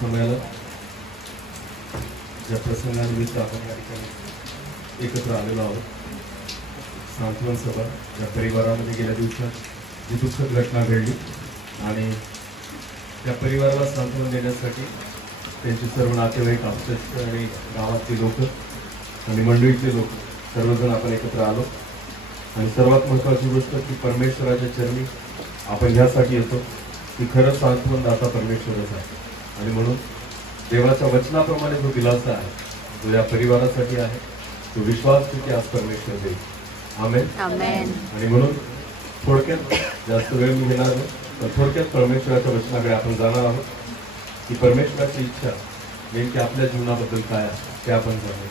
समयाला ज्या प्रसंगानिमित्त आपण या ठिकाणी एकत्र आलेलो आहोत, सांत्वन सभा या परिवारामध्ये गेल्या दिवसात जी दुःखद घटना घडली आणि त्या परिवाराला सांत्वन देण्यासाठी त्यांचे सर्व नातेवाईक, आप्तेष्ट आणि गावातले लोक आणि मंडळीचे लोक सर्वजण आपण एकत्र आलो. आणि सर्वात महत्त्वाची गोष्ट की परमेश्वराच्या चरणी आपण यासाठी येतो की खरं सांत्वन दाता परमेश्वरच आहे. आणि म्हणून देवाच्या वचनाप्रमाणे जो दिलासा आहे तो या परिवारासाठी आहे. तो विश्वास की आज परमेश्वर देईल. आमेन. आणि म्हणून थोडक्यात, जास्त वेळ मी घेणार नाही, तर थोडक्यात परमेश्वराच्या वचनाकडे आपण जाणार आहोत की परमेश्वराची इच्छा नेमकी आपल्या जीवनाबद्दल काय आहे ते आपण जाणून.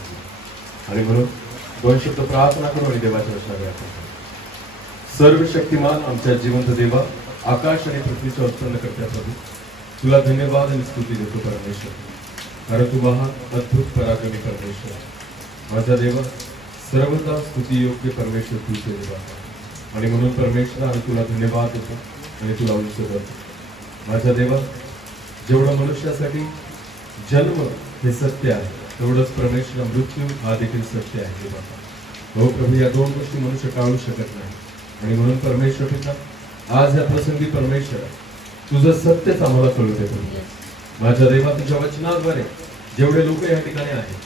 आणि म्हणून दोन शब्द प्रार्थना करू आणि देवाच्या वचनाकडे आपण. सर्व शक्तिमान आमच्या जिवंत देवा, आकाश आणि पृथ्वीच्या उत्पन्न करत्या प्रभू, तुला धन्यवाद आणि स्तुती देतो परमेश्वर, कारण तू महान अद्भुत पराक्रमी परमेश्वर. माझा देवा, सर्वदा स्तुती योग्य परमेश्वर तुझे देवा. आणि म्हणून परमेश्वर आणि तुला धन्यवाद देतो आणि तुला उंच करतो. माझ्या देवा, जेवढं मनुष्यासाठी जन्म हे सत्य आहे, तेवढंच परमेश्वर मृत्यू हा देखील सत्य आहे देवा. हो प्रभू, या दोन गोष्टी मनुष्य टाळू शकत नाही. आणि म्हणून परमेश्वर पिता, आज या प्रसंगी परमेश्वर तुझं सत्यच आम्हाला कळू देतो. माझ्या देवा, तुझ्या वचनाद्वारे जेवढे लोक या ठिकाणी आहेत,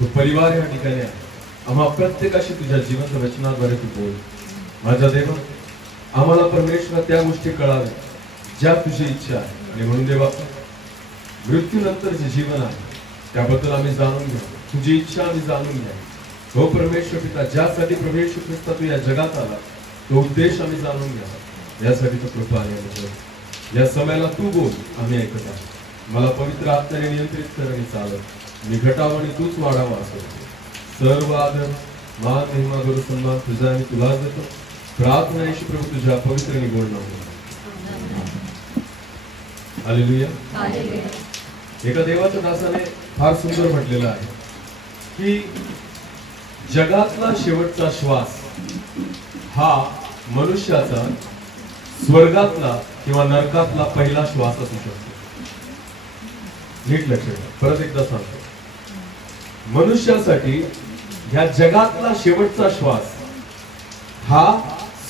तो परिवार या ठिकाणी आहे, आम्हा प्रत्येकाशी तुझ्या जिवंत वचनाद्वारे तू बोल. माझ्या देवा, आम्हाला परमेश्वर त्या गोष्टी कळाव्या ज्या तुझी इच्छा आहे. आणि म्हणून देवा, मृत्यूनंतर जे जीवन आहे त्याबद्दल आम्ही जाणून घ्या, तुझी इच्छा आम्ही जाणून घ्या. हो परमेश्वर पिता, ज्यासाठी प्रभू येशू ख्रिस्त तू या जगात आला, तो उद्देश आम्ही जाणून घ्यावा, यासाठी तो कृपा आहे. या समयाला तू बोल, आम्ही ऐकत आहोत. मला पवित्र आत्म्याने नियंत्रित कर आणि चालव. मी घटावा आणि तूच वाढावा असं. सर्व आदर, मान, महिमा, गौरव, सन्मान तुझा आणि तुलाच देतो. प्रार्थना येशू प्रभू तुझ्या पवित्र आणि गोड नावाने. हालेलुया. एका देवाच्या दासाने फार सुंदर म्हटलेलं आहे की जगातला शेवटचा श्वास हा मनुष्याचा स्वर्गातला किंवा नरकातला पहिला श्वास असू शकतो. नीट लक्ष द्या, परत एकदा सांगतो. मनुष्यासाठी ह्या जगातला शेवटचा श्वास हा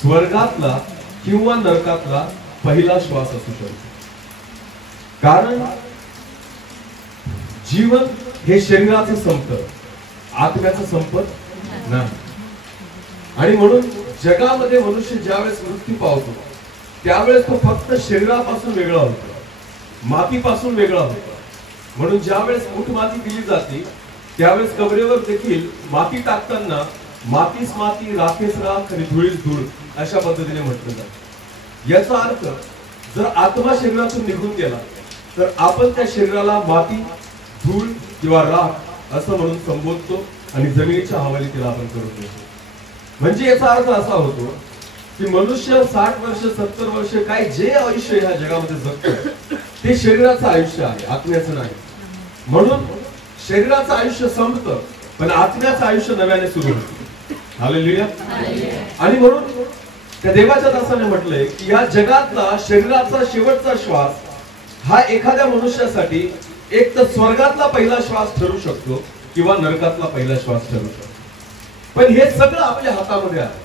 स्वर्गातला किंवा नरकातला पहिला श्वास असू शकतो. कारण जीवन हे शरीराचं संपतं, आत्म्याचं संपत नाही. आणि म्हणून जगामध्ये मनुष्य ज्यावेळेस मृत्यू पावतो त्यावेळेस तो फक्त शरीरापासून वेगळा होतो, मातीपासून वेगळा होतो. म्हणून ज्यावेळेस मूठ माती दिली जाते त्यावेळेस कबरेवर देखील माती टाकताना मातीस माती, राखेस राख आणि धुळीस धूळ अशा पद्धतीने म्हटलं जातं. याचा अर्थ जर आत्मा शरीरातून निघून गेला तर आपण त्या शरीराला माती, धूळ किंवा राख असं म्हणून संबोधतो आणि जमिनीच्या हवाली तिला आपण करून देतो. म्हणजे याचा अर्थ असा होतो की मनुष्य 60 वर्ष 70 वर्ष काय जे आयुष्य ह्या जगामध्ये जगतो ते शरीराचं आयुष्य आहे, आत्म्याचं नाही. म्हणून शरीराचं आयुष्य संपतं पण आत्म्याचं आयुष्य नव्याने सुरू होतं. हालेलुया. आणि म्हणून त्या देवाच्या दासाने म्हटलंय की या जगातला शरीराचा शेवटचा श्वास हा एखाद्या मनुष्यासाठी एक तर स्वर्गातला पहिला श्वास ठरू शकतो किंवा नरकातला पहिला श्वास ठरू शकतो. पण हे सगळं आपल्या हातामध्ये आहे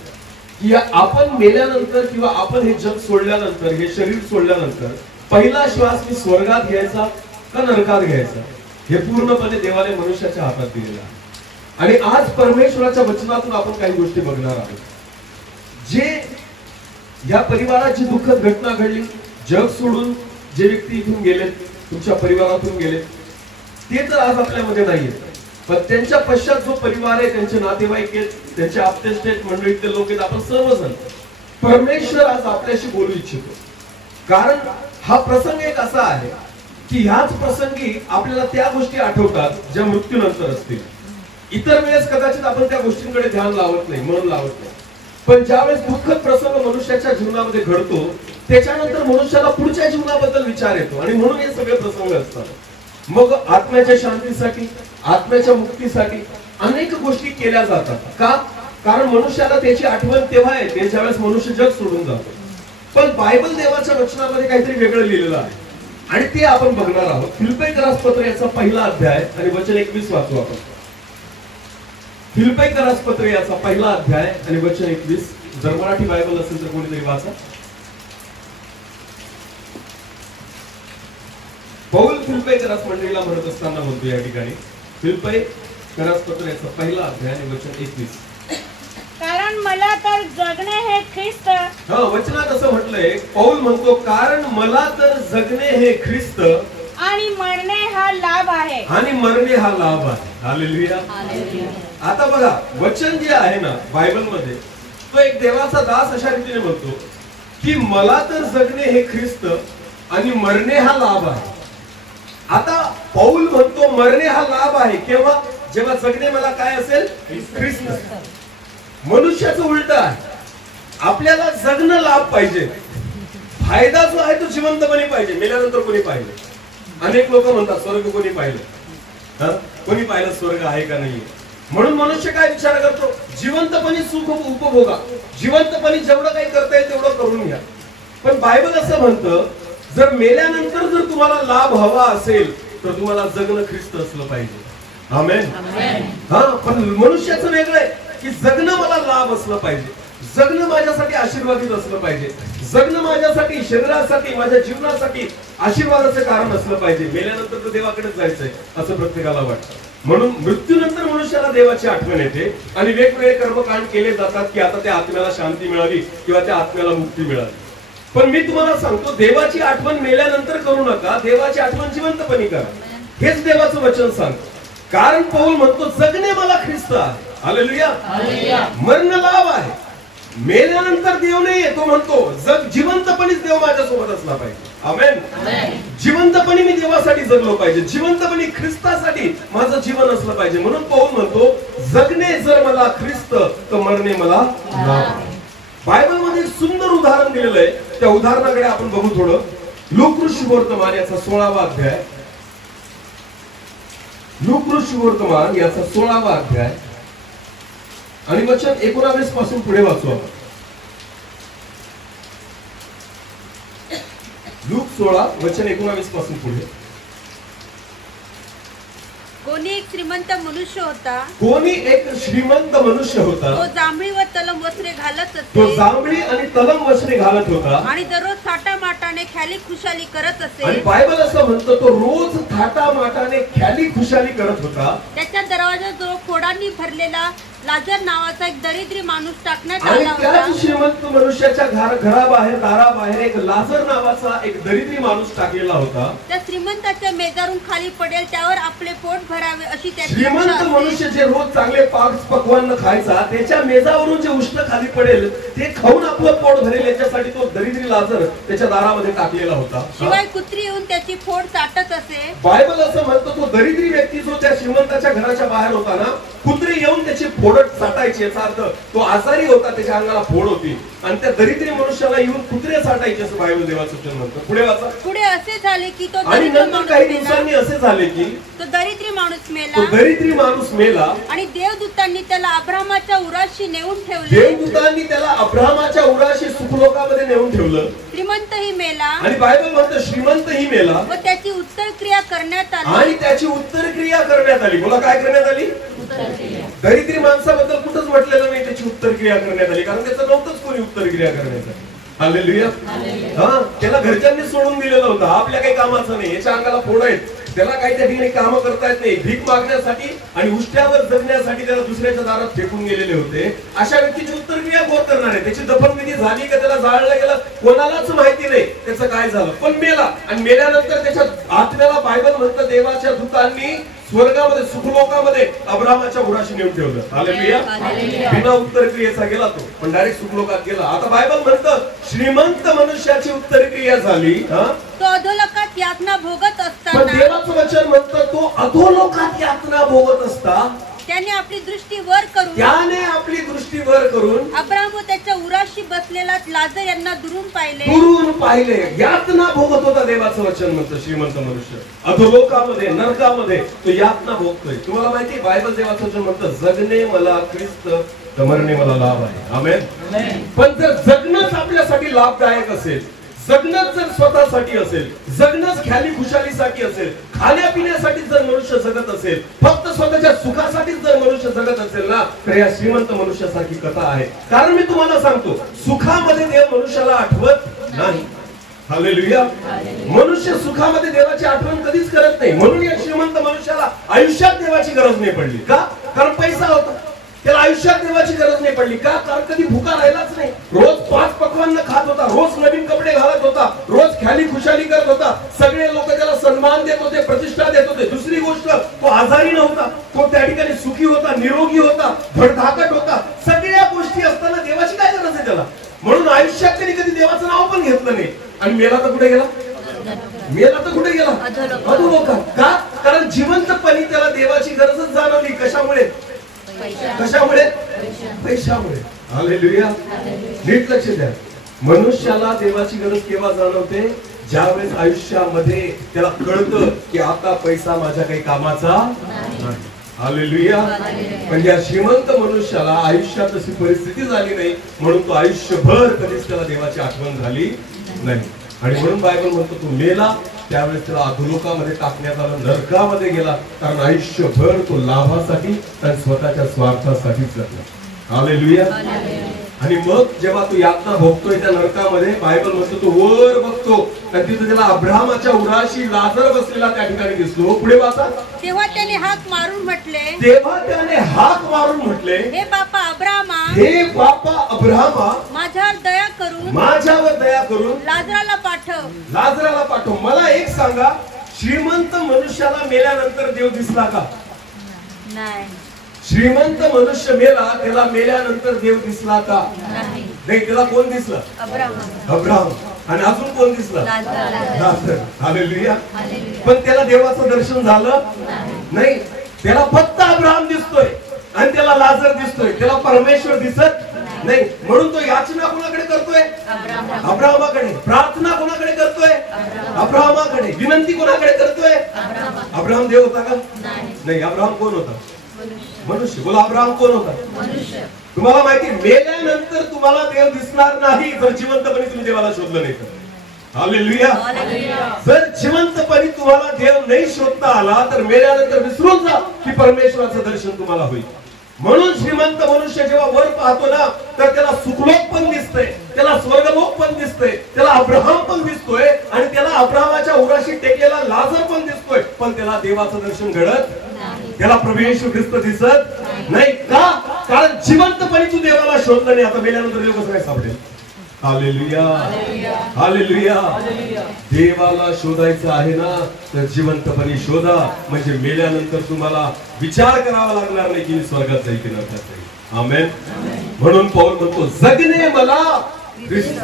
की आपण मेल्यानंतर किंवा आपण हे जग सोडल्यानंतर, हे शरीर सोडल्यानंतर पहिला श्वास मी स्वर्गात घ्यायचा का नरकात घ्यायचा, हे पूर्णपणे देवाने मनुष्याच्या हातात दिलेलं आहे. आणि आज परमेश्वराच्या वचनातून आपण काही गोष्टी बघणार आहोत. जे या परिवाराची दुःखद घटना घडली, जग सोडून जे व्यक्ती इथून गेले, तुमच्या परिवारातून गेले, ते तर आज आपल्यामध्ये नाहीये. पण त्यांच्या पश्चात जो परिवार आहे, त्यांचे नातेवाईक आहेत, त्यांचे आप्तेष्ट आहेत, मंडळीतले लोक आहेत, आपण सर्वजण परमेश्वर आज आपल्याशी बोलू इच्छितो. कारण हा प्रसंग एक असा आहे की ह्याच प्रसंगी आपल्याला त्या गोष्टी आठवतात ज्या मृत्यूनंतर असतील. इतर वेळेस कदाचित आपण त्या गोष्टींकडे ध्यान लावत नाही, मन लावत नाही. पण ज्यावेळेस दुःखद प्रसंग मनुष्याच्या जीवनामध्ये घडतो त्याच्यानंतर मनुष्याला पुढच्या जीवनाबद्दल विचार येतो. आणि म्हणून हे सगळे प्रसंग असतात. मग आत्म्याच्या शांतीसाठी, आत्म्याच्या मुक्तीसाठी अनेक गोष्टी केल्या जातात. का? कारण मनुष्याला त्याची आठवण तेव्हा येते ज्यावेळेस मनुष्य जग सोडून जातो. पण बायबल देवाच्या वचनामध्ये काहीतरी वेगळं लिहिलेलं आहे. आणि ते आपण बघणार आहोत. फिलिप्पीकरास पत्र याचा पहिला अध्याय आणि वचन 21 वाचू आपण. फिलिप्पीकरास पत्र याचा पहिला अध्याय आणि वचन 21. जर मराठी बायबल असेल तर कोणीतरी वाचा. पौल फिलिप्पीकरास मंडळीला म्हणत असताना बोलतो या ठिकाणी. फिलिप्पीकरास पत्र याचा पहिला अध्याय आणि वचन 21. कारण मला तर जगणे हे ख्रिस्त. वचनात असं म्हटलंय, पौल म्हणतो कारण मला तर जगणे हे ख्रिस्त आणि मरणे हा लाभ आहे. आणि मरणे हा लाभ आहे. हालेलुया. आता बघा, वचन जे आहे ना बायबल मध्ये, तो एक देवाचा दास अशा रीतीने म्हणतो की मला तर जगणे हे ख्रिस्त आणि मरणे हा लाभ आहे. आता पौल म्हणतो मरणे हा लाभ आहे केव्हा? जेव्हा जगणे मला काय असेल? ख्रिस्त. मनुष्याचं उलट आहे. आपल्याला जगणं लाभ पाहिजे, फायदा जो आहे तो जिवंतपणे पाहिजे, मेल्यानंतर कोणी पाहिलं? अनेक लोक म्हणतात स्वर्ग कोणी पाहिलं? कोणी पाहिलं स्वर्ग आहे का नाही? म्हणून मनुष्य काय विचार करतो? जिवंतपणे सुख उपभोगा, जिवंतपणे जेवढं काही करता येईल तेवढं करून घ्या. पण बायबल असं म्हणतं, जर मेल्यानंतर जर तुम्हाला लाभ हवा असेल तर तुम्हाला जगणं ख्रिस्त असलं पाहिजे. आमेन. पण मनुष्याचं वेगळं आहे की जगणं मला लाभ असलं पाहिजे, जगणं माझ्यासाठी आशीर्वादित असलं पाहिजे, जगणं माझ्यासाठी, शरीरासाठी, माझ्या जीवनासाठी आशीर्वादाचं कारण असलं पाहिजे. मेल्यानंतर तर देवाकडेच जायचंय असं प्रत्येकाला वाटतं. म्हणून मृत्यूनंतर मनुष्याला देवाची आठवण येते आणि वेगवेगळे कर्मकांड केले जातात की आता त्या आत्म्याला शांती मिळावी किंवा त्या आत्म्याला मुक्ती मिळावी. पण मी तुम्हाला सांगतो, देवाची आठवण मेल्यानंतर करू नका, देवाची आठवण जिवंतपणे करा. हेच देवाचं वचन सांगतं. कारण पौल म्हणतो जगणे मला ख्रिस्त आहे. हालेलुया. मरण लाभ आहे. मेल्यानंतर देव नाहीये. तो म्हणतो जग जिवंतपणेच देव माझ्यासोबत असला पाहिजे. आमेन. जिवंतपणे मी देवासाठी जगलो पाहिजे, जिवंतपणे ख्रिस्तासाठी माझं जीवन असलं पाहिजे. म्हणून पौल म्हणतो जगणे जर मला ख्रिस्त तर मरणे मला लाभ. बायबल मध्ये सुंदर उदाहरण दिलेलं आहे. त्या उदाहरणाकडे आपण बघू थोडं. लूका सुवर्तमान याचा 16वा अध्याय. लूका सुवर्तमान याचा 16वा अध्याय आणि वचन 19 पासून पुढे वाचू आपण. लूक 16 वचन 19 पासून पुढे. कोणी एक श्रीमंत मनुष्य होता. कोणी एक श्रीमंत मनुष्य होता. तो जांभळी व तलम वस्त्रे घालत असे. तो जांभळी आणि तलम वस्त्रे घालत होता आणि दररोज थाटामाटाने ख्याली खुशाली करत असे. आणि बायबल असं म्हणतो तो रोज थाटामाटाने ख्याली खुशाली करत होता. त्याच्या दरवाजाजवळ फोडांनी भरलेला लाजर नावाचा एक दरिद्री माणूस टाकण्यात आणि आला त्याच होता. श्रीमंत मनुष्याच्या घराबाहेर, दाराबाहेर एक लाजर नावाचा एक दरिद्री माणूस टाकलेला होता. त्या श्रीमंताच्या मेजारून खाली पडेल त्यावर आपले पोट भरावे अशी त्याची श्रीमंत इच्छा असे. मनुष्य जे रोज चांगले पक्वान्न खायचा, त्याच्या मेजावरून जे उष्ण खाली पडेल ते खाऊन आपलं पोट भरेल याच्यासाठी तो दरिद्री लाजर त्याच्या दारामध्ये टाकलेला होता. शिवाय कुत्री येऊन त्याची फोड चाटत असे. बायबल असं म्हणतो तो दरिद्री व्यक्ती जो त्या श्रीमंताच्या घराच्या बाहेर होता ना, कुत्री येऊन त्याची फोडत चाटायची. याचा अर्थ तो आजारी होता, त्याच्या अंगाला फोड होती आणि त्या दरिद्री मनुष्याला येऊन कुत्रे चाटायचे असं बायबल देवाचं वचन म्हणतं. पुढे वाचा. पुढे असे झाले की तो आणि दरिद्री नंतर काही दिवसांनी असे झाले की तो दरिद्री माणूस मेला. तो दरिद्री माणूस मेला आणि देवदूतांनी त्याला अब्रामाच्या उराशी नेऊन ठेवले. देवदूतांनी त्याला अब्रामाच्या उराशी सुखलोकामध्ये नेऊन ठेवलं. श्रीमंतही मेला आणि बायबल म्हणतं श्रीमंतही मेला व त्याची उत्तर क्रिया करण्यात आली. आणि त्याची उत्तर क्रिया करण्यात आली. बोला काय करण्यात आली? दरिद्री माणसाबद्दल कुठंच म्हटलेलं नाही त्याची उत्तर क्रिया करण्यात आली, कारण त्याचं नव्हतंच कोणी उत्तर क्रिया करण्याचं. हालेलुया. त्याला घरच्यांनी सोडून दिलेलं होतं. आपल्या काही कामाचं नाही, याच्या अंगाला फोड आहेत, त्याला काही त्या ठिकाणी काम करता येत नाही. भीक मागण्यासाठी आणि उष्ट्यावर जगण्यासाठी त्याला दुसऱ्याच्या दारात फेकून गेलेले होते. अशा व्यक्तीची उत्तर क्रिया कोण करणार आहे? त्याची दफनविधी झाली का त्याला जाळलं गेलं कोणालाच माहिती नाही त्याचं काय झालं. पण मेला आणि मेल्यानंतर त्याच्या आत्म्याला बायबल म्हणतं देवाच्या दूतांनी स्वर्गामध्ये, सुखलोकामध्ये अब्रामाच्या उराशी नेऊन ठेवलं. हालेलुया. बिना उत्तर क्रियेचा गेला तो, पण डायरेक्ट सुखलोकात गेला. आता बायबल म्हणतं श्रीमंत मनुष्याची उत्तर क्रिया झाली. तो अधोलोकात यातना भोगत पण असताना देवाचं वचन म्हणतं तो अधोलोकात यातना भोगत असता त्याने आपली दृष्टी वर करून अब्राम व त्याच्या उराशी बसलेला लाजर यांना दुरून पाहिले. यातना भोगत होता. देवाचं वचन म्हणतं श्रीमंत मनुष्य अधोलोकामध्ये, नरकामध्ये तो यातना भोगतोय. तुम्हाला माहिती बायबल देवाचं वचन म्हणतं जगणे मला ख्रिस्त तर मरणे मला लाभ आहे. आमेन. पण जर जगणंच आपल्यासाठी लाभदायक असेल, जगणंच जर स्वतःसाठी असेल, जगणंच ख्याली खुशालीसाठी असेल, खाण्यापिण्यासाठी जर मनुष्य जगत असेल, फक्त स्वतःच्या सुखासाठीच जर मनुष्य जगत असेल ना, तर या श्रीमंत मनुष्यासारखी कथा आहे. कारण मी तुम्हाला सांगतो, सुखामध्ये देव मनुष्याला आठवत नाही. हालेलुया. मनुष्य सुखामध्ये देवाची आठवण कधीच करत नाही. म्हणून या श्रीमंत मनुष्याला आयुष्यात देवाची गरज नाही पडली. का? कारण पैसा होता. त्याला आयुष्यात देवाची गरज नाही पडली. का? कारण कधी भुका राहिलाच नाही. रोज 5 पक्वान्न खात होता, रोज नवीन कपडे घालत होता, रोज ख्याली खुशाली करत होता. सगळे लोक त्याला सन्मान देत होते, प्रतिष्ठा देत होते. दुसरी गोष्ट, तो आजारी नव्हता, तो त्या ठिकाणी सुखी होता, निरोगी होता, धडधाकट होता. सगळ्या गोष्टी असताना देवाची काय गरज आहे त्याला? म्हणून आयुष्यात त्यांनी कधी देवाचं नाव पण घेतलं नाही. आणि मेला तर कुठे गेला? मेला तर कुठे गेला? अधोलोकात. का? कारण जिवंतपणी त्याला देवाची गरजच जाणवली. कशामुळे? कशामुळे? पैशामुळे. हालेलुया. नीट लक्ष द्या. मनुष्याला देवाची गरज केव्हा जाणवते? ज्यावेळेस आयुष्यामध्ये त्याला कळतं की आता पैसा माझ्या काही कामाचा नाही. हालेलुया. पण या श्रीमंत मनुष्याला आयुष्यात अशी परिस्थिती झाली नाही, म्हणून तो आयुष्यभर कधीच त्याला देवाची आठवण झाली नाही. आणि म्हणून बायबल म्हणतो, तो मेला त्यावेळेस त्याला अधोलोकामध्ये टाकण्यात आलं, नरकामध्ये गेला. कारण आयुष्यभर तो लाभासाठी आणि स्वतःच्या स्वार्थासाठीच जगला. हालेलुया. आणि मग जेव्हा तो यातना भोगतोय त्या नरकामध्ये, बायबल म्हणतो तो वर बघतो, तर तिथे त्याला अब्राहमाच्या उराशी लाजर बसलेला त्या ठिकाणी दिसलो. पुढे वाचा. तेव्हा त्याने हाक मारून म्हटले, तेव्हा त्याने हाक मारून म्हटले, हे बापा अब्राहमा, हे बापा अब्राहमा, माझ्यावर दया करून, माझ्यावर दया करून लाजराला पाठव. लाजराला पाठव. मला एक सांगा, श्रीमंत मनुष्याला मेल्यानंतर देव दिसला का? नाही. श्रीमंत मनुष्य मेला, त्याला मेल्यानंतर देव दिसला का? नाही. त्याला कोण दिसलं? अब्राहम. आणि अजून कोण दिसलं? लाजर. हालेलुया. पण त्याला देवाचं दर्शन झालं नाही. त्याला फक्त अब्राहम दिसतोय आणि त्याला लाजर दिसतोय. त्याला परमेश्वर दिसत नाही. म्हणून तो याचना कोणाकडे करतोय? अब्राहमाकडे. प्रार्थना कोणाकडे करतोय? अब्राहमाकडे. विनंती कोणाकडे करतोय? अब्राहम देव होता का? नाही. अब्राहम कोण होता? मनुष्य. बोला, अब्राहम कोण होता? मनुष्य. तुम्हाला माहिती, मेल्यानंतर तुम्हाला देव दिसणार नाही जर जिवंतपणे तुम्ही देवाला शोधलं नाही तर. हालेलुया. जर जिवंतपणी तुम्हाला देव नाही शोधता आला तर मेल्यानंतर विसरून जा की परमेश्वराचं दर्शन तुम्हाला होईल. म्हणून श्रीमंत मनुष्य जेव्हा वर पाहतो ना, तर त्याला सुखलोक पण दिसतंय, त्याला स्वर्गलोक पण दिसतंय, त्याला अब्राहम पण दिसतोय आणि त्याला अब्राहमाच्या उराशी टेकलेला लाजर पण दिसतोय. पण त्याला देवाचं दर्शन घडत, त्याला प्रभू येशू ख्रिस्त दिसत नाही. का? कारण जिवंतपणे तू देवाला शोधलं नाही. आता मेल्यानंतर देव कसं काय सापडेल? हालेलुया. हालेलुया. देवाला शोधायचं आहे ना, तर जिवंतपणे शोधा. म्हणजे मेल्यानंतर तुम्हाला विचार करावा लागणार नाही की मी स्वर्गात जाईल की नरकात जाईल. आमेन. म्हणून पौल म्हणतो, जगणे मला ख्रिस्त,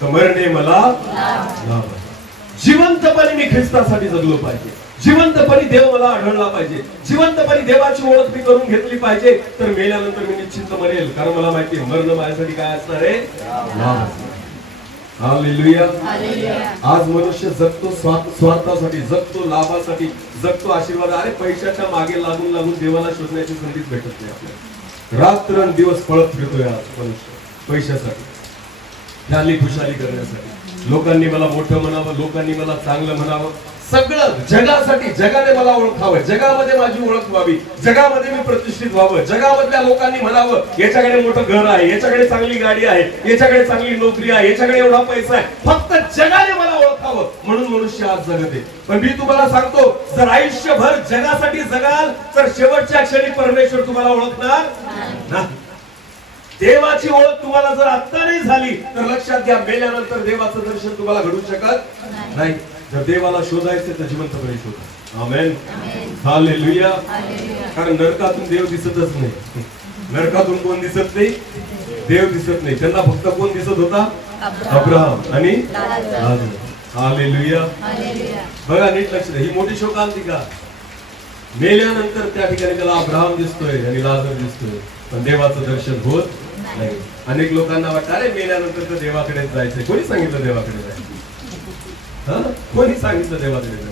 तर मरणे मला लाभ. जिवंतपणे मी ख्रिस्तासाठी जगलो पाहिजे. जिवंतपणे देव मला आढळला पाहिजे. जिवंतपणे देवाची ओळख मी करून घेतली पाहिजे. तर मेल्यानंतर मी निश्चित मरेल. कारण मला माहिती आहे मरण माझ्यासाठी काय असणार आहे? हालेलुया. आज मनुष्य जगतो स्वार्थासाठी, जगतो लाभासाठी, जगतो आशीर्वाद. अरे पैशाच्या मागे लागून लागून देवाला शोधण्याची संधीच भेटत नाही आपल्याला. रात्रंदिवस पळत फिरतोय आज मनुष्य पैशासाठी, ख्याली खुशाली करण्यासाठी. लोकांनी मला मोठं म्हणावं, लोकांनी मला चांगलं म्हणावं, सगळं जगासाठी. जगाने मला ओळखावं, जगामध्ये माझी ओळख व्हावी, जगामध्ये मी प्रतिष्ठित व्हावं, जगामधल्या लोकांनी म्हणावं याच्याकडे मोठं घर आहे, याच्याकडे चांगली गाडी आहे, याच्याकडे चांगली नोकरी आहे, याच्याकडे एवढा पैसा आहे. फक्त जगाने मला ओळखावं म्हणून मनुष्य आज जगत आहे. पण मी तुम्हाला सांगतो, जर आयुष्यभर जगासाठी जगाल तर शेवटच्या क्षणी परमेश्वर तुम्हाला ओळखणार नाही. देवाची ओळख तुम्हाला जर आता नाही झाली तर लक्षात घ्या, मेल्यानंतर देवाचं दर्शन तुम्हाला घडू शकत नाही. जर देवाला शोधायचे तर जिवंतपणे शोधा. आमेन. हालेलुया. कारण नरकातून देव दिसतच नाही. नरकातून कोण दिसत नाही? देव दिसत नाही. त्यांना फक्त कोण दिसत होता? अब्राहम आणि लाजर. हालेलुया. बघा, नीट लक्ष द्या. ही मोठी शोकांती का? मेल्यानंतर त्या ठिकाणी त्याला अब्राहम दिसतोय आणि लाजर दिसतोय, पण देवाचं दर्शन होत नाही. अनेक लोकांना वाटतं अरे मेल्यानंतर तर देवाकडे जायचंय. कोणी सांगितलं देवाकडे जायचं? कोणी सांगितलं देवाकडे जायचं?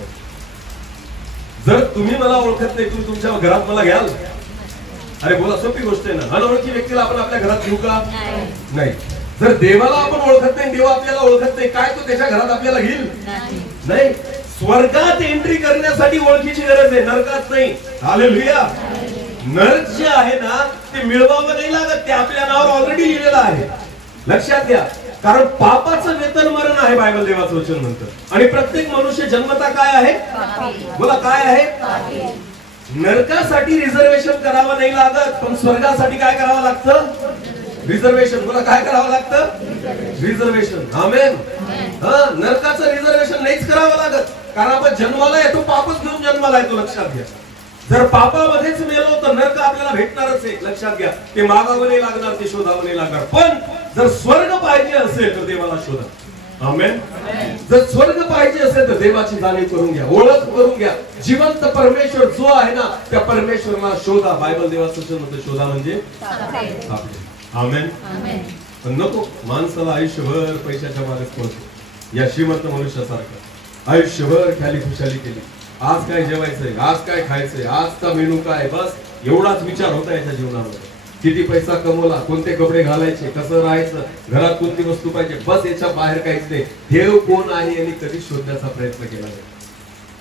जर तुम्ही मला ओळखत नाही, तुम्ही तुमच्या घरात मला घ्याल? अरे बोला, सोपी गोष्ट आहे ना. अनोळखी व्यक्तीला आपण आपल्या घरात घेऊ का? नाही. जर देवाला आपण ओळखत नाही, देव आपल्याला ओळखत नाही, काय तो त्याच्या घरात आपल्याला घेईल? नाही. स्वर्गात एंट्री करण्यासाठी ओळखीची गरज आहे, नरकात नाही. हालेलुया. नरक जे आहे ना ते मिळवावं नाही लागत, ते आपल्या नावावर ऑलरेडी लिहिलेलं आहे. लक्षात घ्या, कारण पापाचं वेतन मरण आहे, बायबल देवाचं वचन म्हणतं. आणि प्रत्येक मनुष्य जन्मता काय आहे? बोला काय आहे? नरकासाठी रिझर्वेशन करावं नाही लागत, पण स्वर्गासाठी काय करावं लागतं? रिझर्वेशन. बोला काय करावं लागतं? रिझर्वेशन. आमेन. नरकाचं रिझर्वेशन नाहीच करावं लागत, कारण आपण जन्माला येतो पापच घेऊन जन्माला येतो. लक्षात घ्या, जर पापामध्येच मेलो तर नरक आपल्याला भेटणारच आहे. लक्षात घ्या, ते मागावं नाही लागणार, ते शोधावं नाही लागणार. पण जर स्वर्ग पाहिजे असेल तर देवाला शोधा. आमेन. जर स्वर्ग पाहिजे असेल तर देवाची जाणीव करून घ्या, ओळख करून घ्या. जिवंत परमेश्वर जो आहे ना त्या परमेश्वराला शोधा. बायबल देवाचं म्हणतं शोधा म्हणजे सापडेल. आमेन. पण नको माणसाला आयुष्यभर पैशाच्या मागेच पळतो. या श्रीमंत मनुष्यासारखं आयुष्यभर ख्याली खुशाली केली. आज काय जेवायचंय, आज काय खायचंय, आजचा मेनू काय, बस एवढाच विचार होता याच्या जीवनामध्ये. किती पैसा कमवला, कोणते कपडे घालायचे, कसं राहायचं, घरात कोणती वस्तू पाहिजे, बस याच्या बाहेर काहीच नाही. देव कोण आहे यांनी कधी शोधण्याचा प्रयत्न केला नाही.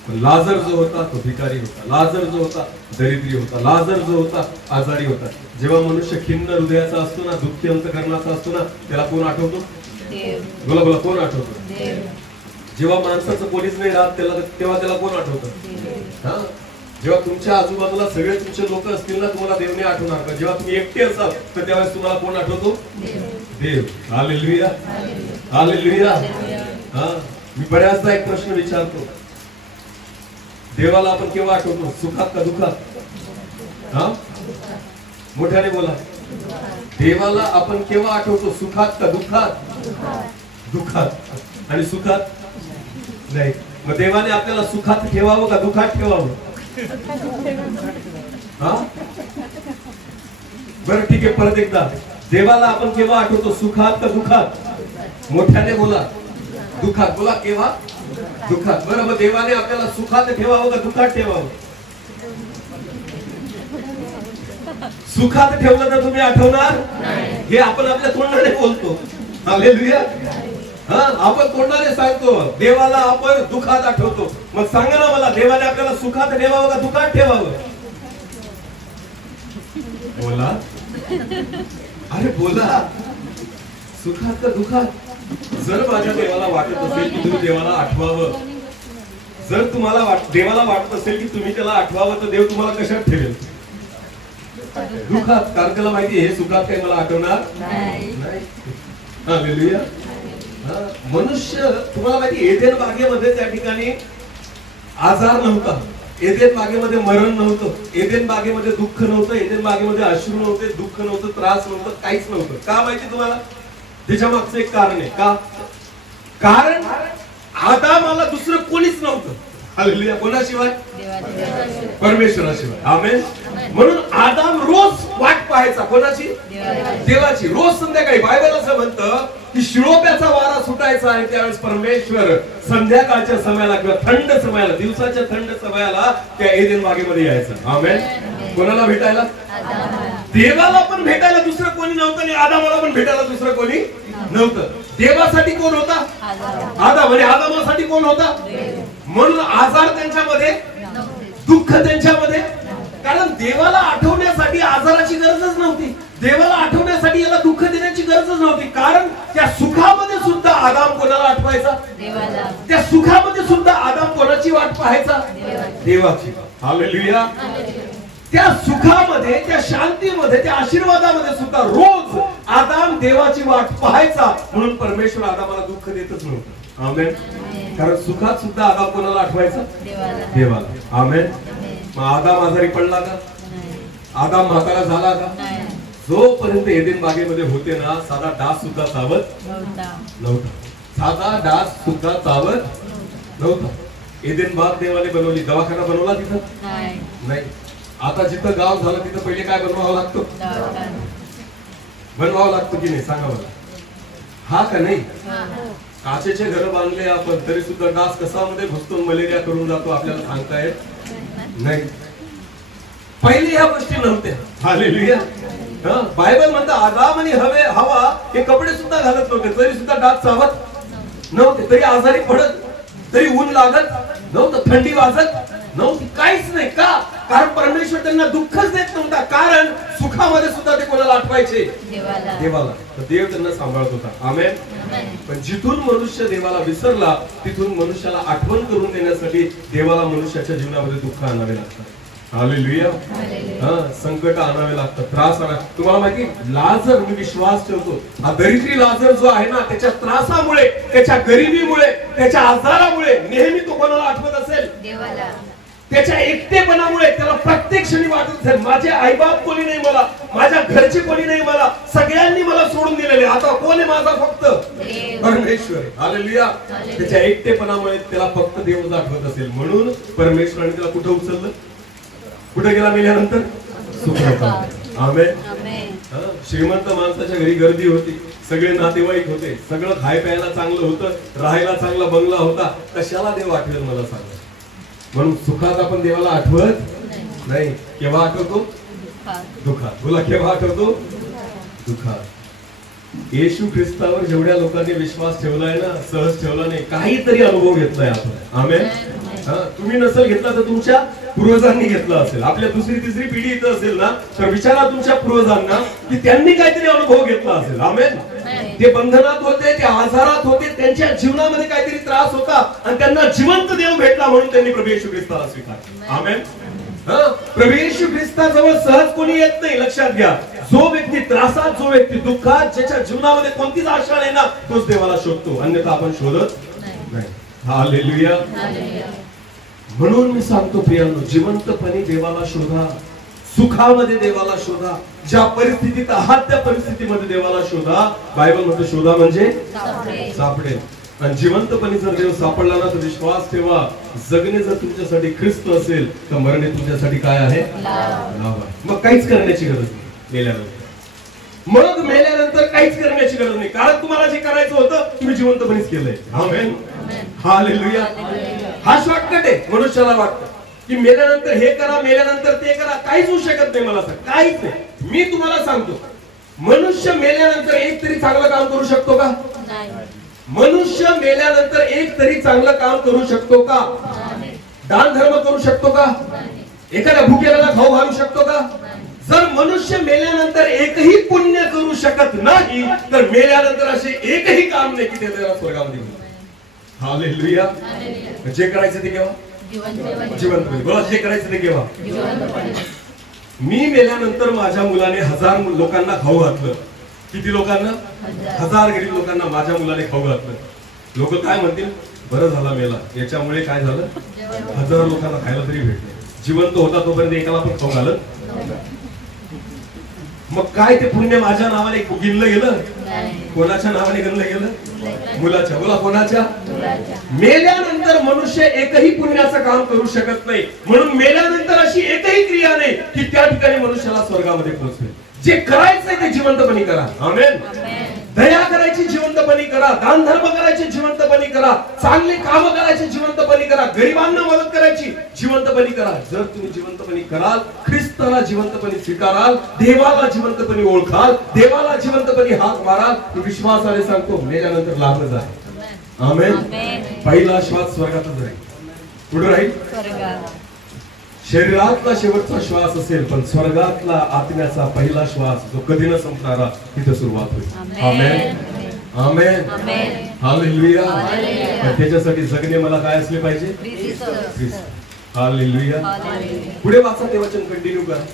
पण लाजर जो होता तो भिकारी होता, लाजर जो होता दरिद्री होता, लाजर जो होता आजारी होता. जेव्हा मनुष्य खिन्न हृदयाचा असतो ना, दुःखी अंतकरणाचा असतो ना, त्याला कोण आठवतो? बोला बोला, कोण आठवतो? जेव्हा माणसाचं कोणीच नाही राहत तेव्हा त्याला कोण आठवतं? जेव्हा तुमच्या आजूबाजूला सगळे तुमचे लोक असतील ना, तुम्हाला देव नाही आठवणार का? जेव्हा तुम्ही एकटे असाल तर त्यावेळेस तुम्हाला कोण आठवतो? देव. हालेलुया. हालेलुया. मी बऱ्याचदा एक प्रश्न विचारतो, देवाला आपण केव्हा आठवतो? सुखात का दुःखात? मोठ्याने बोला. देवाला आपण केव्हा आठवतो? सुखात का दुःखात? दुःखात. आणि सुखात नाही. मग देवाने आपल्याला सुखात ठेवावं का दुःखात ठेवावं? बरं ठीक आहे, परत एकदा. देवाला आपण केव्हा आठवतो? सुखात का दुःखात? मोठ्याने बोला. दुःखात. बोला केव्हा? दुःखात. बरं, मग देवाने आपल्याला सुखात ठेवावं का दुःखात ठेवावं? सुखात ठेवलं तर तुम्ही आठवणार? हे आपण आपल्या तोंडाने बोलतो. हालेलुया. आपण तोंडाने सांगतो, देवाला आपण दुःखात आठवतो. मग सांगा ना मला, देवाने आपल्याला सुखात ठेवावं का दुःखात ठेवावं? बोला. अरे बोला. सुखात का दुःखात? जर माझ्या देवाला वाटत असेल की तुम्ही देवाला आठवावं, जर तुम्हाला देवाला वाटत असेल की तुम्ही त्याला आठवावं, तर देव तुम्हाला कशात ठेवेल? दुःखात. कारण त्याला माहिती हे सुखात काही मला आठवणार नाही. हालेलुया. मनुष्य, तुम्हाला माहिती एदेन बागेमध्ये त्या ठिकाणी आजार नव्हता, एदेन बागेमध्ये मरण नव्हतं, एदेन बागेमध्ये दुःख नव्हतं, एदेन बागेमध्ये अश्रू नव्हते, दुःख नव्हतं, त्रास नव्हतं, काहीच नव्हतं. का माहिती तुम्हाला? त्याच्या मागचं एक कारण आहे. का? कारण आदामाला दुसरं कोणीच नव्हतं. हालेलुया. कोणाशिवाय? परमेश्वराशिवाय. आमेन. म्हणून आदाम रोज वाट पाहायचा. कोणाची? देवाची. रोज संध्याकाळी बायबल असं म्हणतं की शिळोप्याचा वारा सुटायचा आणि त्यावेळेस परमेश्वर संध्याकाळच्या समयाला किंवा थंड समयाला, दिवसाच्या थंड समयाला त्या एदेन बागेमध्ये यायचा. आमेन. कोणाला भेटायला? देवाला पण भेटायला दुसरं कोणी नव्हतं आणि आदामाला पण भेटायला दुसरं कोणी नव्हतं. देवासाठी कोण होता? आदाम. आणि आदामासाठी कोण होता? म्हणून आजार त्यांच्यामध्ये, दुःख त्यांच्यामध्ये. कारण देवाला आठवण्यासाठी आजाराची गरजच नव्हती, देवाला आठवण्यासाठी याला दुःख देण्याची गरजच नव्हती. कारण त्या सुखामध्ये सुद्धा आदाम कोणाला आठवायचा? त्या सुखामध्ये सुद्धा आदाम कोणाची वाट पाहायचा? देवाची. हालेलुया. त्या सुखामध्ये, त्या शांतीमध्ये, त्या आशीर्वादामध्ये सुद्धा रोज आदाम देवाची वाट पाहायचा. म्हणून परमेश्वर आदामाला दुःख देतच नव्हतं. आमेन. कारण सुखात सुद्धा आदाम कोणाला आठवायचा? देवाला. आमेन. मग आदाम आजारी पडला का? आदाम म्हातारा झाला का? जोपर्यंत एदेन बागेमध्ये होते ना, साधा डास सुद्धा चावत नव्हता. साधा डास सुद्धा चावत नव्हता. एदेन बाग देवाने बनवली. दवाखाना बनवला तिथं? नाही. आता जिथं गाव झालं तिथं पहिले काय बनवावं लागतं? बनवावं लागतं की नाही? सांगा मला. हा का नाही? काचेचे घर बांधले आपण, तरी सुद्धा डास कसामध्ये घुसतो, मलेरिया करून जातो, आपल्याला सांगता येत नाही. पहिले ह्या गोष्टी नव्हत्या. हालेलुया. बायबल म्हणतं आदाम आणि हवा हे कपडे सुद्धा घालत नव्हते, तरी सुद्धा डास चावत नव्हते, तरी आजारी पडत, तरी ऊन लागत नव्हतं, थंडी वाजत नव्हती, काहीच नाही. का? कारण परमेश्वर त्यांना दुःखच देत नव्हता, कारण सुखामध्ये सुद्धा ते कोणाला आठवायचे? देवाला. तर देव त्यांना सांभाळत होता. आमेन. पण जिथून मनुष्य देवाला विसरला, तिथून मनुष्याला आठवण करून देण्यासाठी देवाला मनुष्याच्या जीवनामध्ये दुःख आणावे लागतात. हालेलुया. संकट आणावे लागतात, त्रास आणा. तुम्हाला माहिती, लाजर, मी विश्वास ठेवतो, हा दरिद्री लाजर जो आहे ना, त्याच्या त्रासामुळे, त्याच्या गरिबीमुळे, त्याच्या आजारामुळे नेहमी तो कोणाला आठवत असेल? देवाला. त्याच्या एकटेपणामुळे त्याला प्रत्येक क्षणी वाटत असेल, माझे आईबाप कोणी नाही मला, माझ्या घरचे कोणी नाही मला, सगळ्यांनी मला सोडून दिलेले, आता कोण आहे माझा? फक्त परमेश्वर. हालेलुया. त्याच्या एकटेपणामुळे त्याला फक्त देवच आठवत असेल, म्हणून परमेश्वराने त्याला कुठं उचललं? कुठे गेला मेल्यानंतर? सुखलोकात. आमेन. श्रीमंत माणसाच्या घरी गर्दी होती, सगळे नातेवाईक होते, सगळं खाय प्यायला चांगलं होतं, राहायला चांगला बंगला होता, कशाला देव आठवेल मला सांगा? म्हणून सुखात आपण देवाला आठवत नाही. केव्हा आठवतो? दुःखात. बोला, केव्हा आठवतो? दुःखात. येशू ख्रिस्तावर जेवढ्या लोकांनी विश्वास ठेवलाय ना, सहज ठेवला नाही, काहीतरी अनुभव घेतलाय आपण. आमेन. तुम्ही नसेल घेतला तर तुमच्या पूर्वजांनी घेतला असेल. आपल्या दुसरी तिसरी पिढी इथं असेल ना, तर विचारा तुमच्या पूर्वजांना की त्यांनी काहीतरी अनुभव घेतला असेल. आमेन. ते बंधनात होते, ते आजारात होते, त्यांच्या जीवनामध्ये काहीतरी त्रास होता आणि त्यांना जिवंत देव भेटला, म्हणून त्यांनी प्रभू येशू ख्रिस्ताला स्वीकारले. आमेन. प्रभू येशू ख्रिस्ताजवळ सहज कोणी येत नाही. लक्षात घ्या, जो व्यक्ती त्रासात, जो व्यक्ती दुःखात, ज्याच्या जीवनामध्ये कोणतीच आशा नाही ना, तोच देवाला शोधतो, अन्यथा आपण शोधत नाही. हालेलुया. म्हणून मी सांगतो प्रियांनो, जिवंतपणे देवाला शोधा, सुखामध्ये देवाला शोधा, ज्या परिस्थितीत आहात त्या परिस्थितीमध्ये देवाला शोधा. बायबल मध्ये शोधा म्हणजे सापडेल. आणि जिवंतपणे जर देव सापडला ना, तर विश्वास ठेवा, जगणे जर तुमच्यासाठी ख्रिस्त असेल, तर मरणे तुमच्यासाठी काय आहे? लाभ आहे. मग काहीच करण्याची गरज नाही मेल्यानंतर. मग मेल्यानंतर काहीच करण्याची गरज नाही, कारण तुम्हाला जे करायचं होतं तुम्ही जिवंतपणेच केलंय. आमेन. हालेलुया. हा शॉर्टकट आहे. मनुष्याला वाटतं की मेल्यानंतर हे करा, मेल्यानंतर ते करा, काहीच होऊ शकत नाही. मला सांग, काहीच नाही. मी तुम्हाला सांगतो, मनुष्य मेल्यानंतर एक तरी चांगलं काम करू शकतो का? मनुष्य मेल्यानंतर एक तरी चांगलं काम करू शकतो का? दान धर्म करू शकतो का? एखाद्या भुकेल्याला खाऊ घालू शकतो का? जर मनुष्य मेल्यानंतर एकही पुण्य करू शकत नाही, तर मेल्यानंतर असे एकही काम नाही की त्याला स्वर्गामध्ये मिळेल. हालेलुया. जे करायचं ते केव्हा? जिवंतपणे. बोला, जे करायचं ते केव्हा? मी मेल्यानंतर माझ्या मुलाने 1000 लोकांना खाऊ घातलं. किती लोकांना? 1000 गरीब लोकांना माझ्या मुलाने खाऊ घातलं. लोक काय म्हणतील? बरं झाला मेला, याच्यामुळे काय झालं? 1000 लोकांना खायला तरी भेटलं. जिवंत होता तोपर्यंत एकाला पण खाऊ घालत. मग काय ते पुण्य माझ्या नावाने गिनलं गेलं? कोणाच्या नावाने गिनलं गेलं? मुलाच्या. बोला, कोणाच्या? मेल्यानंतर मनुष्य एकही पुण्याचं काम करू शकत नाही, म्हणून मेल्यानंतर अशी एकही क्रिया नाही की त्या ठिकाणी मनुष्याला स्वर्गामध्ये पोहोचेल. जे करायचंय ते जिवंतपणे करा. आमेन. दया करायची जिवंतपणे करा, दान धर्म करायचे जिवंतपणे करा, चांगले काम करायचे जिवंतपणे करा, गरिबांना मदत करायची जिवंतपणे करा. जर तुम्ही जिवंतपणे कराल, ख्रिस्ताला जिवंतपणे स्वीकाराल, देवाला जिवंतपणे ओळखाल, देवाला जिवंतपणे हाक माराल, तर विश्वासाने सांगतो मेल्यानंतर लाभच आहे. आमेन. पहिला श्वास स्वर्गातच राहील. कुठे राहील? शरीरातला शेवटचा श्वास असेल, पण स्वर्गातला आत्म्याचा पहिला श्वास जो कधी न संपणारा, तिथे सुरुवात होईल. आमेन. आमेन. हालेलुया. त्याच्यासाठी जगणे मला काय असले पाहिजे? हालेलुया. पुढे वाचा ते वचन, कंटिन्यू करा.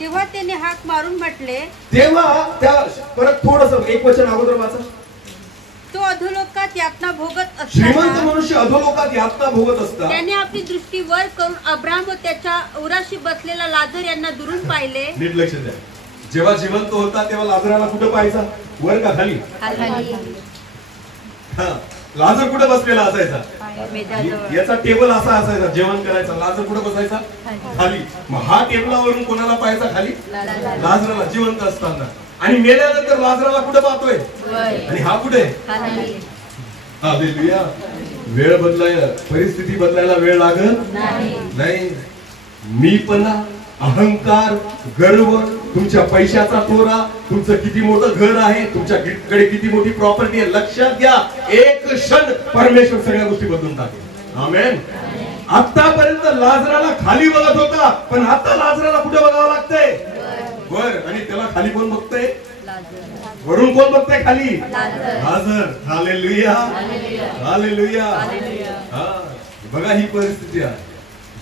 तेव्हा त्याने हाक मारून म्हटले, तेव्हा त्या परत थोडस एक वचन अगोदर वाचा. तो अधोलोकात यातना भोगत श्रीमंत असताना मनुष्य अधोलोकात यातना भोगत असता त्याने आपली दृष्टी वर करून अब्राम व त्याच्या उराशी बसलेला लाजर यांना दुरून पाहिले. नीट लक्ष द्या. जेव्हा जिवंत होता तेव्हा लाजराला कुठं पाहायचा? वर का खाली? लाजर कुठे बसलेला असायचा? याचा टेबल असा असायचा, जेवण करायचा. लाजर कुठे बसायचा? खाली. मग हा टेबलावरून कोणाला पाहायचा? खाली. लाजराला, जिवंत असताना. आणि मेल्यानंतर लाजराला कुठे पाहतोय? आणि हा कुठे? हालेलुया. वेळ बदलायला, परिस्थिती बदलायला वेळ लागत नाही. मीपणा, अहंकार, गर्व, तुमच्या पैशाचा तोरा, तुमचं किती मोठं घर आहे, तुमच्याकडे किती मोठी प्रॉपर्टी आहे, लक्षात घ्या एक क्षण परमेश्वर सगळ्या गोष्टी बदलून टाकेल. आमेन. आतापर्यंत लाजराला खाली बघत होता, पण आता लाजराला कुठे बघावं लागतंय? वर. आणि त्याला खाली कोण बघतंय? वरून कोण बघतंय? खाली लाजर. Hallelujah, hallelujah. हा, बघा ही परिस्थिती आहे.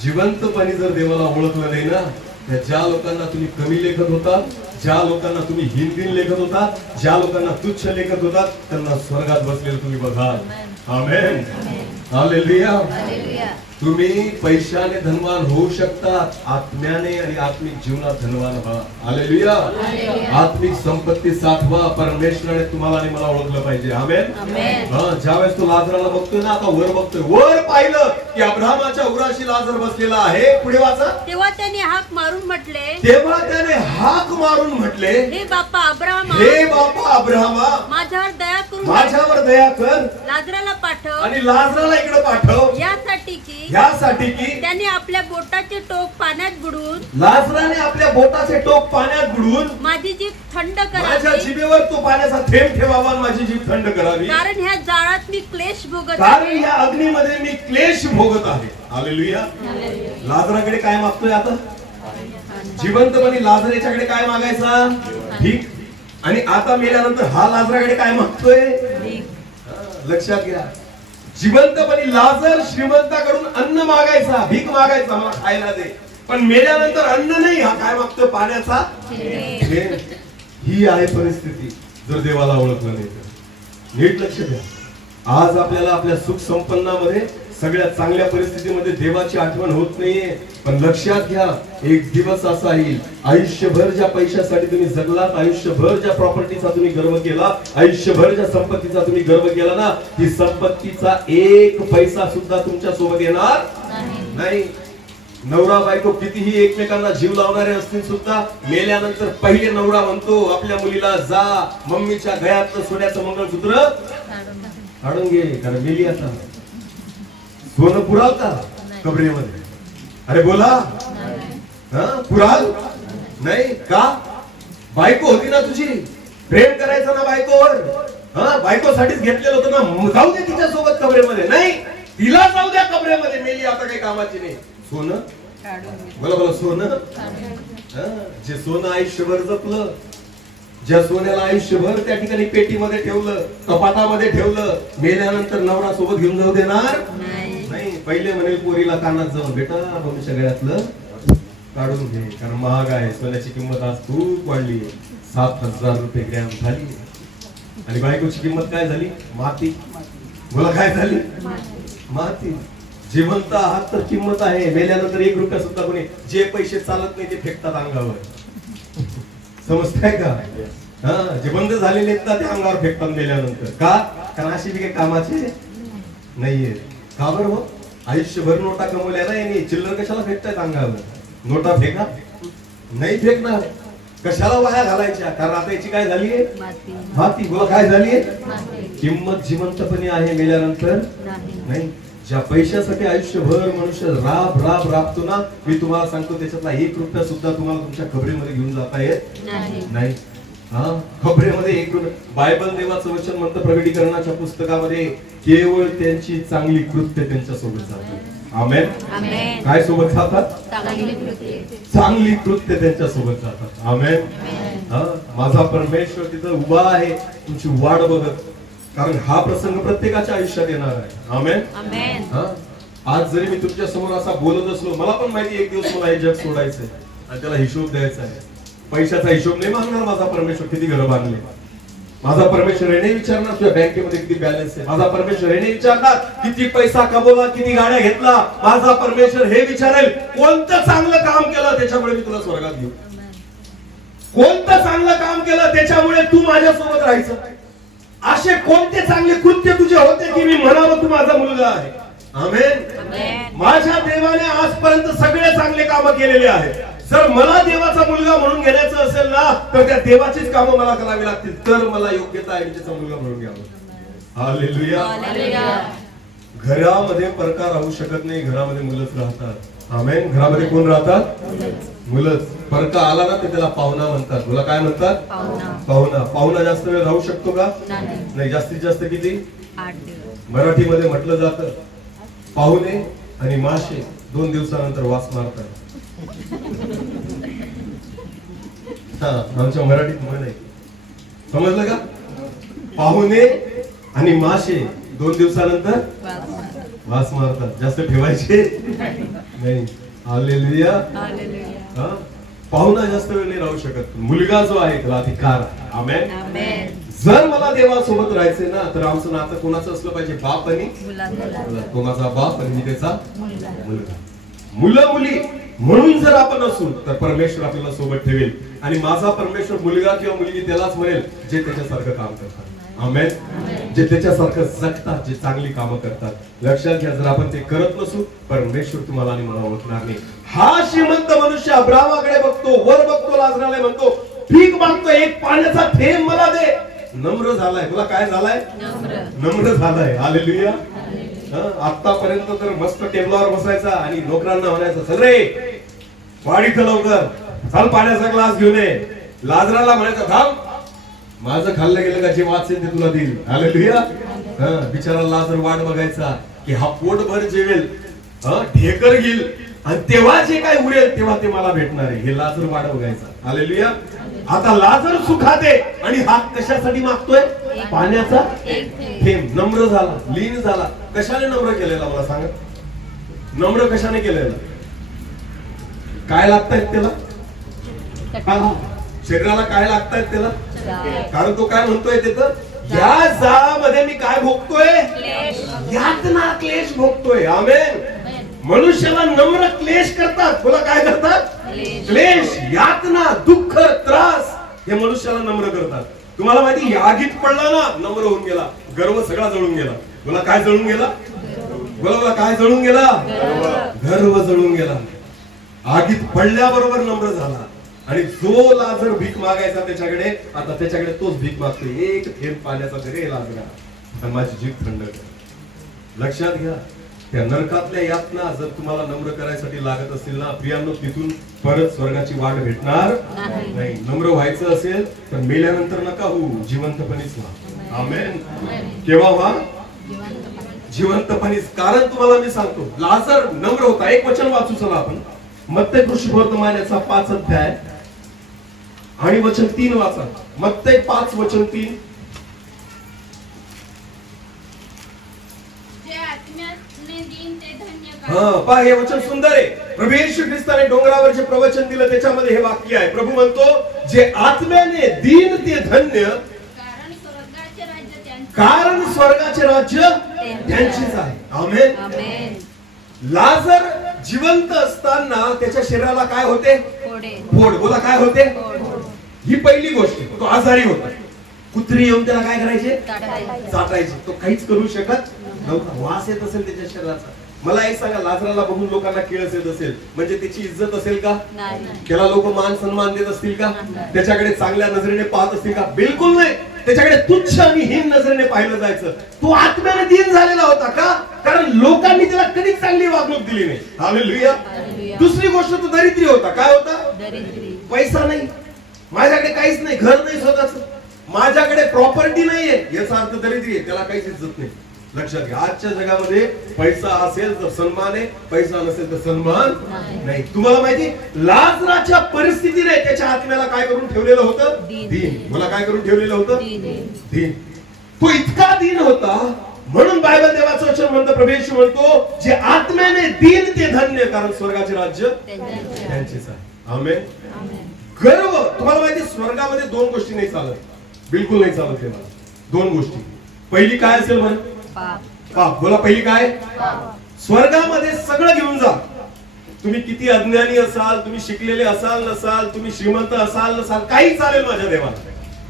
जिवंतपणे जर देवाला ओळखलं नाही ना, त्या ज्या लोकांना तुम्ही कमी लेखत होता, ज्या लोकांना तुम्ही हिंदीन लेखत होता, ज्या लोकांना तुच्छ लेखत होता, त्यांना स्वर्गात बसलेलं तुम्ही बघा. आमेन. हालेलुया. तुम्ही पैशाने धनवान होऊ शकता, आत्म्याने आणि आत्मिक जीवनात धनवान व्हा. हालेलुया. आत्मिक संपत्ती साठवा. परमेश्वराने तुम्हाला आणि मला ओळखलं पाहिजे. आमेन. ज्यावेळेस तो लाजराला बघतोय ना, आता वर बघतोय, वर पाहिलं की अब्राहमाच्या उराशी लाजर बसलेला आहे. पुढे वाचा. तेव्हा त्याने हाक मारून म्हटले, हे बापा अब्राहमा, माझ्यावर दया कर, लाजराला पाठव. आणि लाजराला इकडे पाठव, यासाठी की त्याने आपल्या बोटाचे टोक पाण्यात बुडवून, लाजराने आपल्या बोटाचे टोक पाण्यात बुडवून माझी जीभ थंड माझ्या करावी, जिभेवर तो पाण्याचा थेंब ठेवावा आणि माझी जीभ थंड करावी, कारण ह्या जाळात मी क्लेश भोगत कारण आहे. या अग्नीमध्ये मी क्लेश भोगत आहे. हालेलुया. लाजराकडे काय मागतोय आता? जिवंतपणे लाजर याच्याकडे काय मागायचा? भीक. आणि आता मेल्यानंतर हा लाजराकडे काय मागतोय? लक्षात घ्या. जिवंतपणी लाजर श्रीमंताकडून अन्न मागायचा, भीक मागायचा, मला खायला दे. पण मेल्यानंतर अन्न नाही, हा काय मागतोय? पाण्याचा थेंब. ही आहे परिस्थिती जर देवाला ओळखलं नाही तर. नीट लक्ष द्या. आज आपल्याला आपल्या सुख संपन्नामध्ये, सगळ्या चांगल्या परिस्थितीमध्ये देवाची आठवण होत नाहीये. पण लक्षात घ्या, एक दिवस असा येईल, आयुष्यभर ज्या पैशासाठी तुम्ही जगलात, आयुष्यभर ज्या प्रॉपर्टीचा तुम्ही गर्व केला, आयुष्यभर ज्या संपत्तीचा तुम्ही गर्व केला ना, ती संपत्तीचा एक पैसा सुद्धा तुमच्या सोबत येणार नाही. नवरा बायको कितीही एकमेकांना जीव लावणारे असतील सुद्धा, मेल्यानंतर पहिले नवरा म्हणतो आपल्या मुलीला, जा मम्मीच्या गळ्यातलं सोन्याचं मंगळसूत्र काढून घे, कारण मेली आता. सोनं पुराल का कबरेमध्ये? अरे बोला. पुराल नाही का? बायको होती ना तुझी, प्रेम करायचं ना बायकोवर, बायकोसाठीच घेतलेलं होतं ना, जाऊ दे तिच्या सोबत कबरेमध्ये. नाही, तिला जाऊ द्या कबरेमध्ये, मेली आता काही कामाची नाही. सोनं बोला बोला. सोनं, जे सोनं आयुष्यभर जपलं, ज्या सोन्याला आयुष्यभर त्या ठिकाणी पेटीमध्ये ठेवलं, कपाटामध्ये ठेवलं, मेल्यानंतर नवरा सोबत घेऊन जाऊ देणार नाही. पहिले म्हणेल पोरीला कानात जाऊन, बेटा भविष्य गळ्यातलं काढून घे, कारण महाग आहे. सोन्याची किंमत आज खूप वाढली, 7,000 रुपये ग्रॅम झाली. आणि बायकोची किंमत काय झाली? माती. बोला काय झाली? माती. जिवंत आहात तर किंमत आहे, मेल्यानंतर 1 रुपया सुद्धा कोणी, जे पैसे चालत नाही ते फेकतात अंगावर. समजताय का? जे बंद झालेले आहेत ना ते अंगावर फेकतात मेल्यानंतर. का? कारण अशी बी काही कामाचे नाहीये. का बरं हो? आयुष्यभर नोटा कमवल्या ना यांनी, चिल्लर कशाला फेकतायत अंगावर? नोटा फेका नाही फेकणार, कशाला वाया घालायच्या? कारण आता याची काय झालीये? माती. बोला काय झालीये? किंमत जिवंतपणे आहे, मेल्यानंतर नाही. ज्या पैशासाठी आयुष्यभर मनुष्य राबतो ना, मी तुम्हाला सांगतो त्याच्यातला 1 रुपया सुद्धा तुम्हाला तुमच्या खबरीमध्ये घेऊन जाता येत नाही. खबरीमध्ये 1 रुपया. बायबल देवाचं वचन म्हणतं प्रकटीकरणाच्या पुस्तकामध्ये, केवळ त्यांची चांगली कृत्य त्यांच्या सोबत जातात. आमेन. काय सोबत जातात? चांगली कृत्य त्यांच्या सोबत जातात. आमेन. माझा परमेश्वर तिथं उभा आहे तुमची वाट बघत, कारण हा प्रसंग प्रत्येकाच्या आयुष्यात येणार आहे. आमेन. आज जरी मी तुमच्या समोर असा बोलत असलो, मला पण माहिती एक दिवस मला हे जग सोडायचंय आणि त्याला हिशोब द्यायचा आहे. पैशाचा हिशोब नाही मागणार माझा परमेश्वर किती घर बांधले. माझा परमेश्वर हे नाही विचारणार तुझ्या बँकेमध्ये किती बॅलन्स आहे. माझा परमेश्वर हे नाही विचारणार किती पैसा कमवला, किती गाड्या घेतला. माझा परमेश्वर हे विचारेल कोणतं चांगलं काम केलं त्याच्यामुळे मी तुला स्वर्गात घेऊ, कोणतं चांगलं काम केलं त्याच्यामुळे तू माझ्यासोबत राहायचं, असे कोणते चांगले कृत्य तुझे होते की मी म्हणावं तू माझा मुलगा आहे. आमेन. माझ्या देवाने आजपर्यंत सगळे चांगले काम केलेले आहेत. जर मला देवाचा मुलगा म्हणून घेण्याचं असेल ना, तर त्या देवाचीच कामं मला करावी लागतील, तर मला योग्यता आहे त्याचा मुलगा म्हणून घ्यावं. हालेलुया. घरामध्ये परका राहू शकत नाही, घरामध्ये मुलंच राहतात. आमेन. घरामध्ये कोण राहतात? मुलंच. परका आला ना तर त्याला पाहुणा म्हणतात. तुला काय म्हणतात? पाहुणा. पाहुणा जास्त वेळ राहू शकतो का? नाही. जास्तीत जास्त किती? 8 दिवस. मराठीमध्ये म्हटलं जातं पाहुणे आणि मासे 2 दिवसानंतर वास मारतात. हा, आमच्या मराठीत म्हण आहे. समजलं का? पाहुणे आणि मासे 2 दिवसानंतर वास मारतात. जास्त ठेवायचे नाही. हालेलुया. हा, पाहुणा जास्त वेळ नाही राहू शकत. मुलगा जो आहे त्याला अधिकार आहे. आमेन. जर मला देवासोबत राहायचंय ना तर आमचं नातं कोणाचं असलं पाहिजे? बाप आणि मुला. तो माझा बाप आणि मी त्याचा मुलगा. मुलं मुली म्हणून जर आपण असू तर परमेश्वर आपल्याला सोबत ठेवेल. आणि माझा परमेश्वर मुलगा किंवा मुलगी त्यालाच म्हणेल जे त्याच्यासारखं काम करतात. आमेन. जे त्याच्यासारखं जगतात, जे चांगली कामं करतात. लक्षात घ्या, जर आपण ते करत नसू परमेश्वर तुम्हाला आणि मला ओळखणार नाही. हा श्रीमंत मनुष्य अब्रामाकडे बघतो, वर बघतो, लाजराला म्हणतो भीक मागतो, एक पाण्याचा थेंब मला दे. नम्र झालाय. तुला काय झालाय? नम्र झालाय. हालेलुया. आतापर्यंत तर मस्त टेबलावर बसायचा आणि नोकरांना म्हणायचं सगळे वाढीत लवकर, चाल पाण्याचा ग्लास घेऊन ये. लाजराला म्हणायचं थांब, माझं खाल्लं गेलं का जे वाचेल ते तुला देईल. हालेलुया. बिचारा लाजर वाट बघायचा की हा पोटभर जेवेल, ढेकर घेईल आणि तेव्हा जे काय उरेल तेव्हा ते मला भेटणार आहे. हे लाजर वाट बघायचा. हालेलुया. आता लाजर सुखात आहे आणि हा कशासाठी मागतोय? पाण्याचा थेंब. नम्र झाला, लीन झाला. कशाने नम्र केलेला मला सांगा? नम्र कशाने केलेला? काय लागतायत त्याला? शरीराला काय लागतायत त्याला? कारण तो काय म्हणतोय तिथं, या जाळामध्ये मी काय भोगतोय? यातना, क्लेश भोगतोय. आमेन. मनुष्याला नम्र क्लेश करतात. तुला काय करतात? क्लेश, यातना, दुःख, त्रास हे मनुष्याला नम्र करतात. तुम्हाला माहिती, आगीत पडला ना नम्र होऊन गेला, गर्व सगळा जळून गेला. तुला काय जळून गेला? बोला, काय जळून गेला? गर्व जळून गेला. आगीत पडल्याबरोबर नम्र झाला. आणि जो लाजर भीक मागायचा त्याच्याकडे, आता त्याच्याकडे तोच भीक मागतोय. एक थेंब पाण्याचा तरी लाजरा, आणि माझी जीभ थंड कर. लक्षात घ्या, त्या नरकातल्या यातना जर तुम्हाला नम्र करायसाठी लागत असतील ना प्रियांनो, तिथून परत स्वर्गाची वाट भेटणार नाही. नम्र व्हायचं असेल तर मेल्यानंतर नका होऊ, जिवंतपणीच व्हा. आमेन. केव्हा व्हा? जिवंतपणीच. कारण तुम्हाला मी सांगतो, लाजर नम्र होता. एक वचन वाचू चला आपण. मत्तई कृष्णवर्तमानाचा 5 अध्याय आणि वचन 3 वाचा. मत्तई 5 वचन 3. पहा, हे वचन सुंदर आहे. प्रभू येशू ख्रिस्ताने डोंगरावर जे प्रवचन दिलं त्याच्यामध्ये हे वाक्य आहे. प्रभू म्हणतो, जे आत्म्याने दीन ते धन्य, कारण स्वर्गाचे राज्य त्यांचेच आहे. आमेन. लाजर जिवंत असताना त्याच्या शरीराला काय होते? फोड. बोला, काय होते? ही पहिली गोष्ट. तो आजारी होता. कुत्री येऊन त्याला काय करायचे? चाटायचे. तो काहीच करू शकत नव्हता. वास येत असेल त्याच्या शरीराचा. मला एक सांगा, लाजराला बघून लोकांना किळस येत असेल म्हणजे त्याची इज्जत असेल का? त्याला लोक मान सन्मान देत असतील का? त्याच्याकडे चांगल्या नजरेने पाहत असतील का? बिलकुल नाही. त्याच्याकडे तुच्छ आणि हीन नजरेने पाहिलं जायचं. तो आत्म्याने दीन झालेला होता. का? कारण लोकांनी त्याला कधीच चांगली वागणूक दिली नाही. हालेलुया. दुसरी गोष्ट, तो दरिद्री होता. काय होता? पैसा नाही, माझ्याकडे काहीच नाही, घर नाही स्वतःच, माझ्याकडे प्रॉपर्टी नाहीये, याचा अर्थ दरिद्री आहे. त्याला काहीच इज्जत नाही. लक्षात घ्या, आजच्या जगामध्ये पैसा असेल तर सन्मान आहे, पैसा नसेल तर सन्मान नाही. तुम्हाला माहिती, लाजराच्या परिस्थितीने त्याच्या आत्म्याला काय करून ठेवलेलं होतं? दीन. मला काय करून ठेवलेलं होतं? दीन. तो इतका दीन होता म्हणून बायबल देवाचं वचन म्हणतं, प्रभू येशू म्हणतो, जे आत्म्याने दीन ते धन्य, कारण स्वर्गाचे राज्य त्यांचेच आहे. आमेन. गर्व. तुम्हाला माहिती, स्वर्गामध्ये 2 गोष्टी नाही चालत, बिलकुल नाही चालत. तेव्हा 2 गोष्टी. पहिली काय असेल बरं? पाप. बोला, पहिली काय? स्वर्गामध्ये सगळं घेऊन जा. तुम्ही किती अज्ञानी असाल, तुम्ही शिकलेले असाल नसाल, तुम्ही श्रीमंत असाल नसाल, काही चालेल माझ्या देवाला.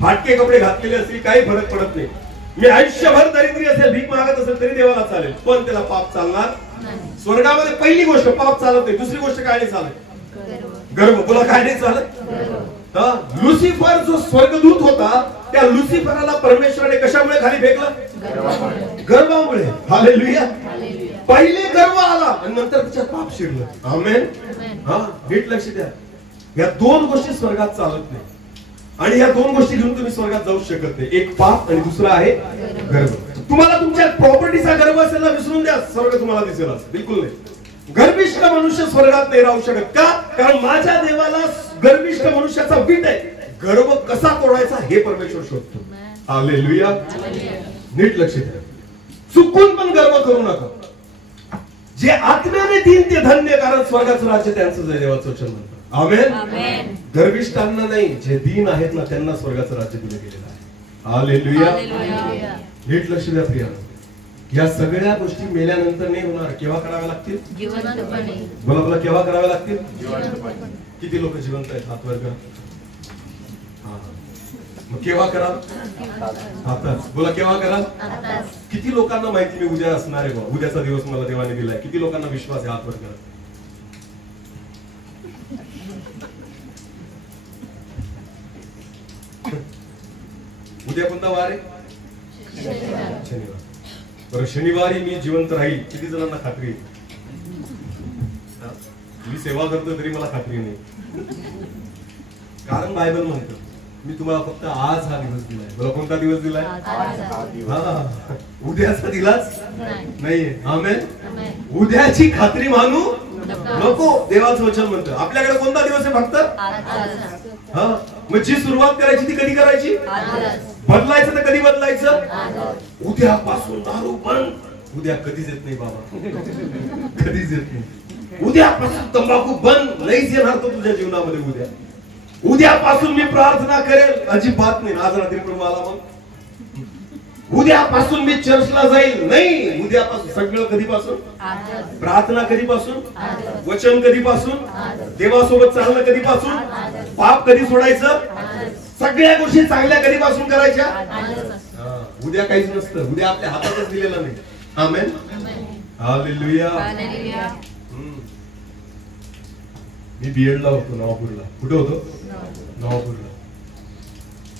फाटके कपडे घातलेले असतील काही फरक पडत नाही. मी आयुष्यभर दरिद्री असेल, भीक मागत असेल तरी देवाला चालेल, पण त्याला पाप चालणार स्वर्गामध्ये पहिली गोष्ट पाप चालत नाही. दुसरी गोष्ट काय नाही चालत? गर्व. बोला, काय नाही चालत? लुसिफर जो स्वर्गदूत होता, त्या लुसिफरला परमेश्वराने कशामुळे खाली फेकलं? गर्वामुळे. हालेलुया. पहिले गर्व आला आणि नंतर त्याच्यात पाप शिरलं. आमेन. हा, नीट लक्ष द्या. या दोन गोष्टी स्वर्गात चालत नाही आणि या दोन गोष्टी घेऊन तुम्ही स्वर्गात जाऊ शकत नाही. एक पाप आणि दुसरा आहे गर्व. तुम्हाला तुमच्या प्रॉपर्टीचा गर्व असेल ना, विसरून द्या, स्वर्ग तुम्हाला दिसेल असं बिलकुल नाही. गर्विष्ठ मनुष्य स्वर्गात नाही राहू शकत. का? कारण माझ्या देवाला गर्विष्ठ मनुष्याचा वीट आहे. गर्व कसा तोडायचा हे परमेश्वर शोधतो. हालेलुया. नीट लक्ष द्या. चुकून पण गर्व करू नका. जे आत्म्याने देईन ते धन्य, कारण स्वर्गाचं राज्य त्यांचं आहे, देवाचं वचन म्हणतं. आमेन. गर्विष्ठांना नाही, जे दीन आहेत ना त्यांना स्वर्गाचं राज्य दिलं गेलेलं आहे. हालेलुया. नीट लक्ष द्या प्रियानो. या सगळ्या गोष्टी मेल्यानंतर नाही होणार. केव्हा कराव्या लागतील? बोला बोला, केव्हा कराव्या लागतील? किती लोक जिवंत आहेत? हात वर करा. मग केव्हा करा? आताच. बोला, केव्हा करा? किती लोकांना माहिती मी उद्या असणार आहे? उद्याचा दिवस मला देवाने दिलाय. किती लोकांना विश्वास आहे? हात वर करा. उद्या कोणता वार आहे? शनिवार. बरं, शनिवारी मी जिवंत राहील किती जणांना खात्री आहे? मी सेवा करतो तरी मला खात्री नाही. कारण बायबल म्हणतं मी तुम्हाला फक्त आज हा दिवस दिलाय. मला कोणता दिवस दिलाय? उद्याचा दिलाच नाहीये. आमेन. उद्याची खात्री मानू नको, देवाचं वचन म्हणतं. आपल्याकडे कोणता दिवस आहे? फक्त हा. मग जी सुरुवात करायची ती कधी करायची? बदलायचं तर कधी बदलायचं? उद्यापासून दारू बंद. उद्या कधीच येत नाही बाबा, कधीच येत नाही. उद्यापासून तंबाखू बंद, नाहीच येणार तो तुझ्या जीवनामध्ये. उद्यापासून मी प्रार्थना करेल, अजिबात नाही. आज रात्री पण मला मग उद्यापासून मी चर्चला जाईल, नाही. उद्यापासून सगळं कधीपासून? प्रार्थना कधीपासून? वचन कधीपासून? देवासोबत चालणं कधीपासून? पाप कधी सोडायचं? सगळ्या गोष्टी चांगल्या कधीपासून करायच्या? उद्या काहीच नसतं. उद्या आपल्या हातातच दिलेलं नाही. आमेन. हालेलुया. मी बीएड ला होतो नवापूरला. कुठे होतो? नवापूरला.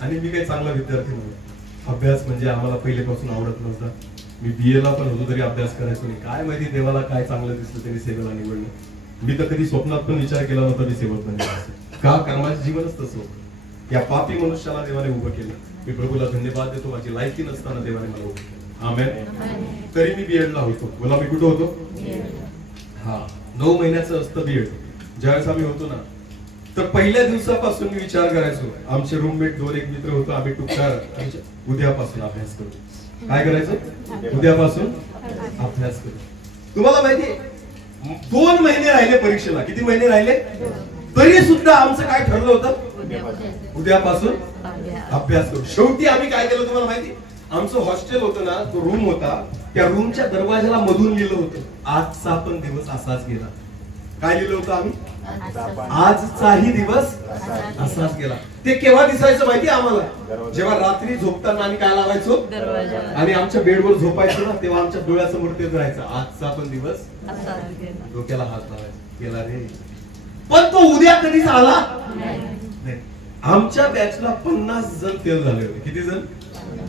आणि मी काही चांगला विद्यार्थी नव्हतो. अभ्यास म्हणजे आम्हाला पहिलेपासून आवडत नव्हता. मी बीए ला पण होतो तरी अभ्यास करायचो नाही. काय माहिती देवाला काय चांगलं दिसलं त्यांनी सेवेला निवडलं. मी तर कधी स्वप्नात पण विचार केला नव्हता मी सेवक बनायचं. का? कारण माझं जीवनच तसं होतं. या पापी मनुष्याला देवाने उभं केलं. मी प्रभूला धन्यवाद देतो, माझी लायकी नसताना देवाने मला उभं केलं. आमेन. तरी मी बीएड ला होतो. बोला, मी कुठे होतो? हा, 9 महिन्याचं असतं बीएड. ज्यावेळेस आम्ही होतो ना, तर पहिल्या दिवसापासून मी विचार करायचो. आमचे रूममेट 2-1 मित्र होतो. आम्ही टुकार उद्यापासून अभ्यास करू. काय करायचं? उद्यापासून अभ्यास करू. तुम्हाला माहितीये 2 महिने राहिले परीक्षेला. किती महिने राहिले? तरी सुद्धा आमचं काय ठरलं होतं? उद्यापासून अभ्यास करू. शेवटी आम्ही काय केलं तुम्हाला माहिती? आमचं हॉस्टेल होतं ना, तो रूम होता, त्या रूमच्या दरवाजाला मधून लिहिलं होतं आजचा पण दिवस असाच गेला. काय लिहिलं होतं आम्ही? आजचाही दिवस असाच गेला. ते केव्हा दिसायचं माहिती आम्हाला? जेव्हा रात्री झोपताना आम्ही काय लावायचो आणि आमच्या बेडवर झोपायचो ना, तेव्हा आमच्या डोळ्यासमोर तेच राहायचं, आजचा पण दिवस. डोक्याला हात लावायचा, गेला रे. पण तो उद्या कधीच आला नाही. आमच्या बॅचला 50 जण फेल झाले होते. किती जण?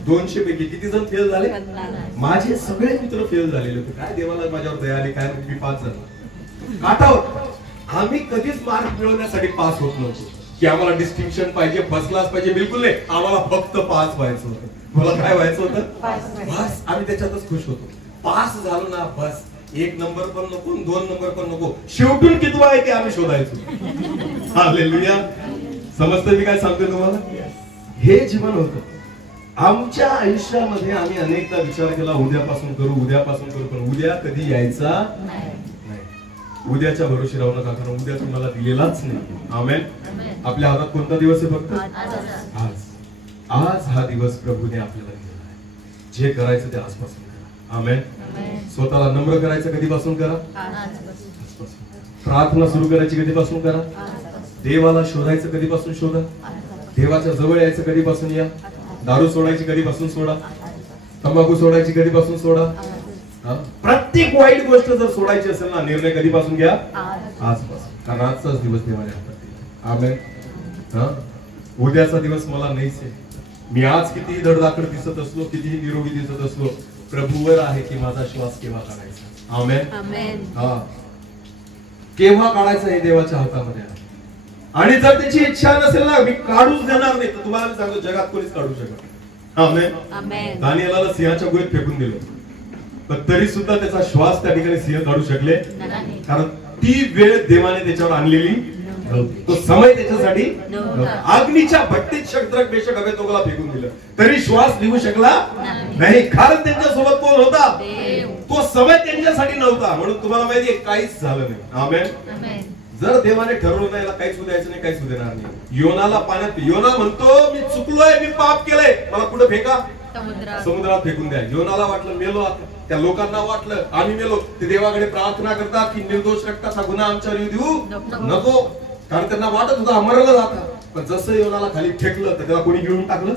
200 पैकी किती जण फेल झाले? माझे सगळे मित्र फेल झालेले होते. काय देवाला माझ्यावर दया आली काय? मी 5 जण काटावर. आम्ही कधीच मार्क मिळवण्यासाठी पास होत नव्हतो की आम्हाला डिस्टिंक्शन पाहिजे, फर्स्ट क्लास पाहिजे, बिलकुल नाही. आम्हाला फक्त पास व्हायचं होतं. मला काय व्हायचं होतं? बस. आम्ही त्याच्यातच खुश होतो. पास झालो ना बस. 1 नंबर पण नको, 2 नंबर पण नको. शेवटून कितवा आहे ते आम्ही शोधायचो. हालेलुया. समजतं मी काय सांगतोय तुम्हाला? हे जीवन होतं आमच्या आयुष्यामध्ये. आम्ही अनेकदा विचार केला उद्यापासून करू, उद्यापासून करू, पण उद्या कधी यायचा नाही. उद्याच्या भरोशी राहू नका, कारण उद्या तुम्हाला दिलेलाच नाही. आमेन. आपल्या हातात कोणता दिवस आहे? फक्त आज. आज हा दिवस प्रभूने आपल्याला दिलेला आहे. जे करायचं ते आजपासून करा. आमेन. स्वतःला नम्र करायचं कधीपासून करा? प्रार्थना सुरू करायची कधीपासून करा? देवाला शोधायचं कधीपासून शोधा? देवाच्या जवळ यायचं कधीपासून या? दारू सोडायची कधीपासून सोडा? तंबाखू सोडायची कधीपासून सोडा? प्रत्येक वाईट गोष्ट जर सोडायची असेल ना, निर्णय कधीपासून घ्या? आजपासून. कारण आजचाच दिवस देवाने हातात दिला. आमेन. उद्याचा दिवस मला नाहीच आहे. मी आज कितीही धडधाकड दिसत असलो, कितीही निरोगी दिसत असलो, प्रभूवर आहे की माझा श्वास केव्हा काढायचा. आमेन. आमेन. हा, केव्हा काढायचं हे देवाच्या हातामध्ये आहे. आणि जर त्याची इच्छा नसेल ना, मी काढूच देणार नाही, तर तुम्हाला सांगतो जगात कोणीच काढू शकत. आमेन. आमेन. दानिएलाला सिंहाच्या गुहेत फेकून दिलं, पण तरी सुद्धा त्याचा श्वास त्या ठिकाणी सिंह काढू शकले नाही. कारण ती वेळ देवाने त्याच्यावर आणलेली नव्हती. तो समय त्याच्यासाठी नव्हता. अग्नीच्या भट्टीत शद्रक मेशक अबेदनगोला फेकून दिलं तरी श्वास निघू शकला नाही, कारण त्यांच्यासोबत कोण होता? तो समय त्यांच्यासाठी नव्हता. म्हणून तुम्हाला माहिती आहे काहीच झालं नाही. आमेन. जर देवाने ठरवलं नाही, याला काहीच होऊ द्यायचं नाही, काहीच होऊ देणार नाही. योनाला पाण्यात, योना म्हणतो मी चुकलोय, मी पाप केलंय, मला कुठं फेका? समुद्रात फेकून द्या. योनाला वाटलं मेलो, आता त्या लोकांना वाटलं आम्ही मेलो. ते देवाकडे प्रार्थना करतात की निर्दोष रक्ताचा गुन्हा आमच्यावर येऊ देऊ नको, कारण त्यांना वाटत होतं अमरला जाता. पण जसं योनाला खाली फेकलं तर त्याला कोणी घेऊन टाकलं?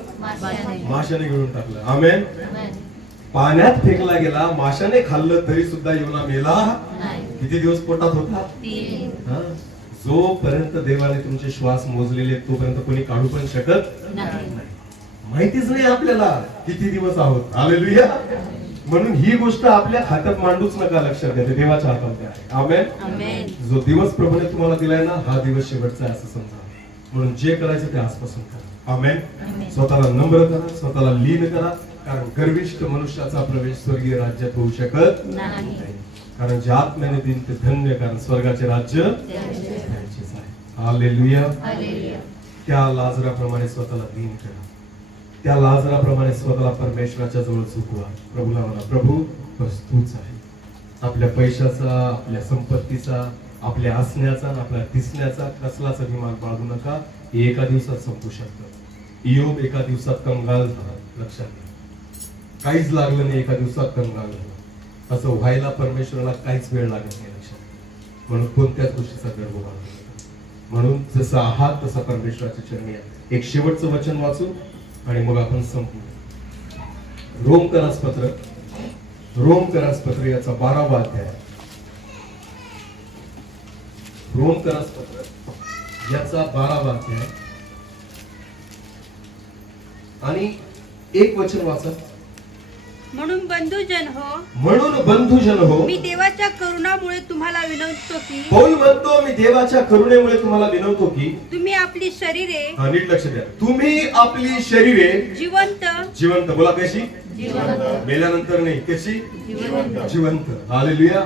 माशाने घेऊन टाकलं. आमेन. पाण्यात फेकला गेला, माशाने खाल्लं तरी सुद्धा योना मेला. किती दिवस पोटात होता? जोपर्यंत देवाने तुमचे श्वास मोजलेले तोपर्यंत कोणी काढू पण शकत नाही. माहितीच नाही आपल्याला किती दिवस आहोत. हालेलुया. म्हणून ही गोष्ट आपल्या हातात मांडूच नका, लक्षात घ्या, देवाच्या हातात आहे. आमेन. जो दिवस प्रभूने तुम्हाला दिलाय ना, हा दिवस शेवटचा आहे असं समजा. म्हणून जे करायचं ते आजपासून करा. आमेन. स्वतःला नम्र करा, स्वतःला लीन करा, कारण गर्विष्ठ मनुष्याचा प्रवेश स्वर्गीय राज्यात होऊ शकत नाही. कारण जे आत्म्याने दिन ते धन्य, कारण स्वर्गाचे राज्य त्यांचेच आहे. हालेलुया. त्या लाजराप्रमाणे स्वतःला लीन करा, त्या लाजराप्रमाणे स्वतःला परमेश्वराच्या जवळ झुकवा. प्रभूला म्हणा, प्रभू बस तूच आहे. आपल्या पैशाचा, आपल्या संपत्तीचा, आपल्या असण्याचा, आपल्या दिसण्याचा कसलाच अभिमान बाळगू नका. हे एका दिवसात संपू शकतं. इयोब एका दिवसात कंगाल झाला. लक्षात घ्या, काहीच लागलं नाही, एका दिवसात कंगाल झाला. असं व्हायला परमेश्वराला काहीच वेळ लागत नाही. लक्षात. म्हणून कोणत्याच गोष्टीचा गर्व बाळगू नका. म्हणून जसं आहात तसा परमेश्वराच्या चरणी आहे. एक शेवटचं वचन वाचू आणि मग आपण संपू. रोमकरासपत्र, रोमकरासपत्र याचा 12वा अध्याय. रोमकरासपत्र याचा 12वा अध्याय आणि एक वचन वाचा. म्हणून बंधुजन हो, म्हणून बंधुजन हो, मी देवाच्या करुणामुळे तुम्हाला विनवतो की, पौल म्हणतो मी देवाच्या करुणेमुळे तुम्हाला विनवतो की, तुम्ही आपली शरीरे, नीट लक्ष द्या, तुम्ही आपली शरीरे जिवंत, जिवंत, बोला कशी? जिवंत, मेल्यानंतर नाही, कशी? जिवंत. हालेलुया.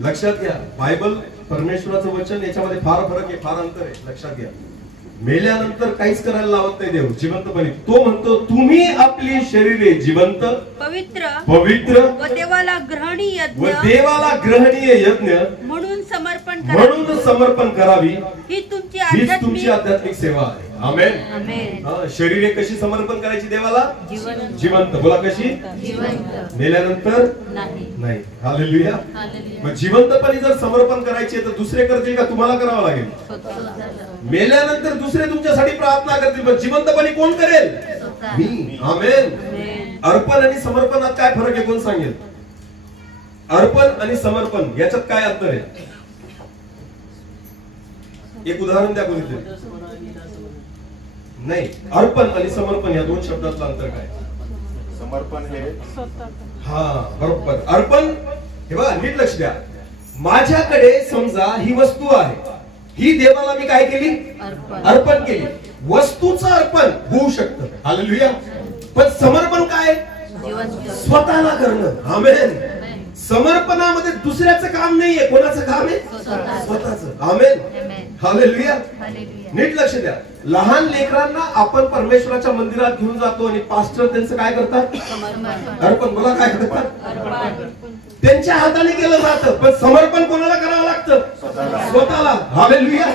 लक्षात घ्या, बायबल परमेश्वराचं वचन याच्यामध्ये फार फरक आहे, फार अंतर आहे. लक्षात घ्या, मेल्यानंतर काहीच करायला लावत नाही देव, जिवंतपणे. तो म्हणतो तुम्ही आपली शरीरे जिवंत, पवित्र, पवित्र व देवाला ग्रहणीय यज्ञ, व देवाला ग्रहणीय यज्ञ म्हणून समर्पण करावी. हीच तुमची आध्यात्मिक सेवा आहे. आमेन. आमेन. शरीरे कशी समर्पण करायची देवाला? जिवंत. जिवंत, बोला कशी? जिवंत, मेल्यानंतर नाही. हालेलुया. मग जिवंतपणे जर समर्पण करायचे तर दुसरे करतील का तुम्हाला करावं लागेल? मेल्यानंतर दुसरे तुमच्यासाठी प्रार्थना करतील, पण जिवंतपणे कोण करेल? मी. आमेन. अर्पण आणि समर्पणात काय फरक आहे कोण सांगेल? अर्पण आणि समर्पण याच्यात काय अंतर आहे? एक उदाहरण द्या कोणीतरी. नाही, अर्पण आणि समर्पण या दोन शब्दातलं अंतर काय? समर्पण हे, हा बरोबर. अर्पण हे बघा, नीट लक्ष द्या. माझ्याकडे समजा ही वस्तू आहे, ही देवाला मी काय केली? अर्पण केली. वस्तूचं अर्पण होऊ शकतं. हालेलुया. पण समर्पण काय? स्वतःला करणं. आमेन. समर्पणामध्ये दुसऱ्याचं काम नाहीये, कोणाचं काम आहे? स्वतःचं. आमेन. हालेलुया. नीट लक्ष द्या. लहान लेकरांना आपण परमेश्वराच्या मंदिरात घेऊन जातो आणि पास्टर त्यांचं काय करतात? अर्पण. बोला काय करतात? त्यांच्या हाताने केलं जातं, पण समर्पण कोणाला करावं लागतं? स्वतःला. हालेलुया.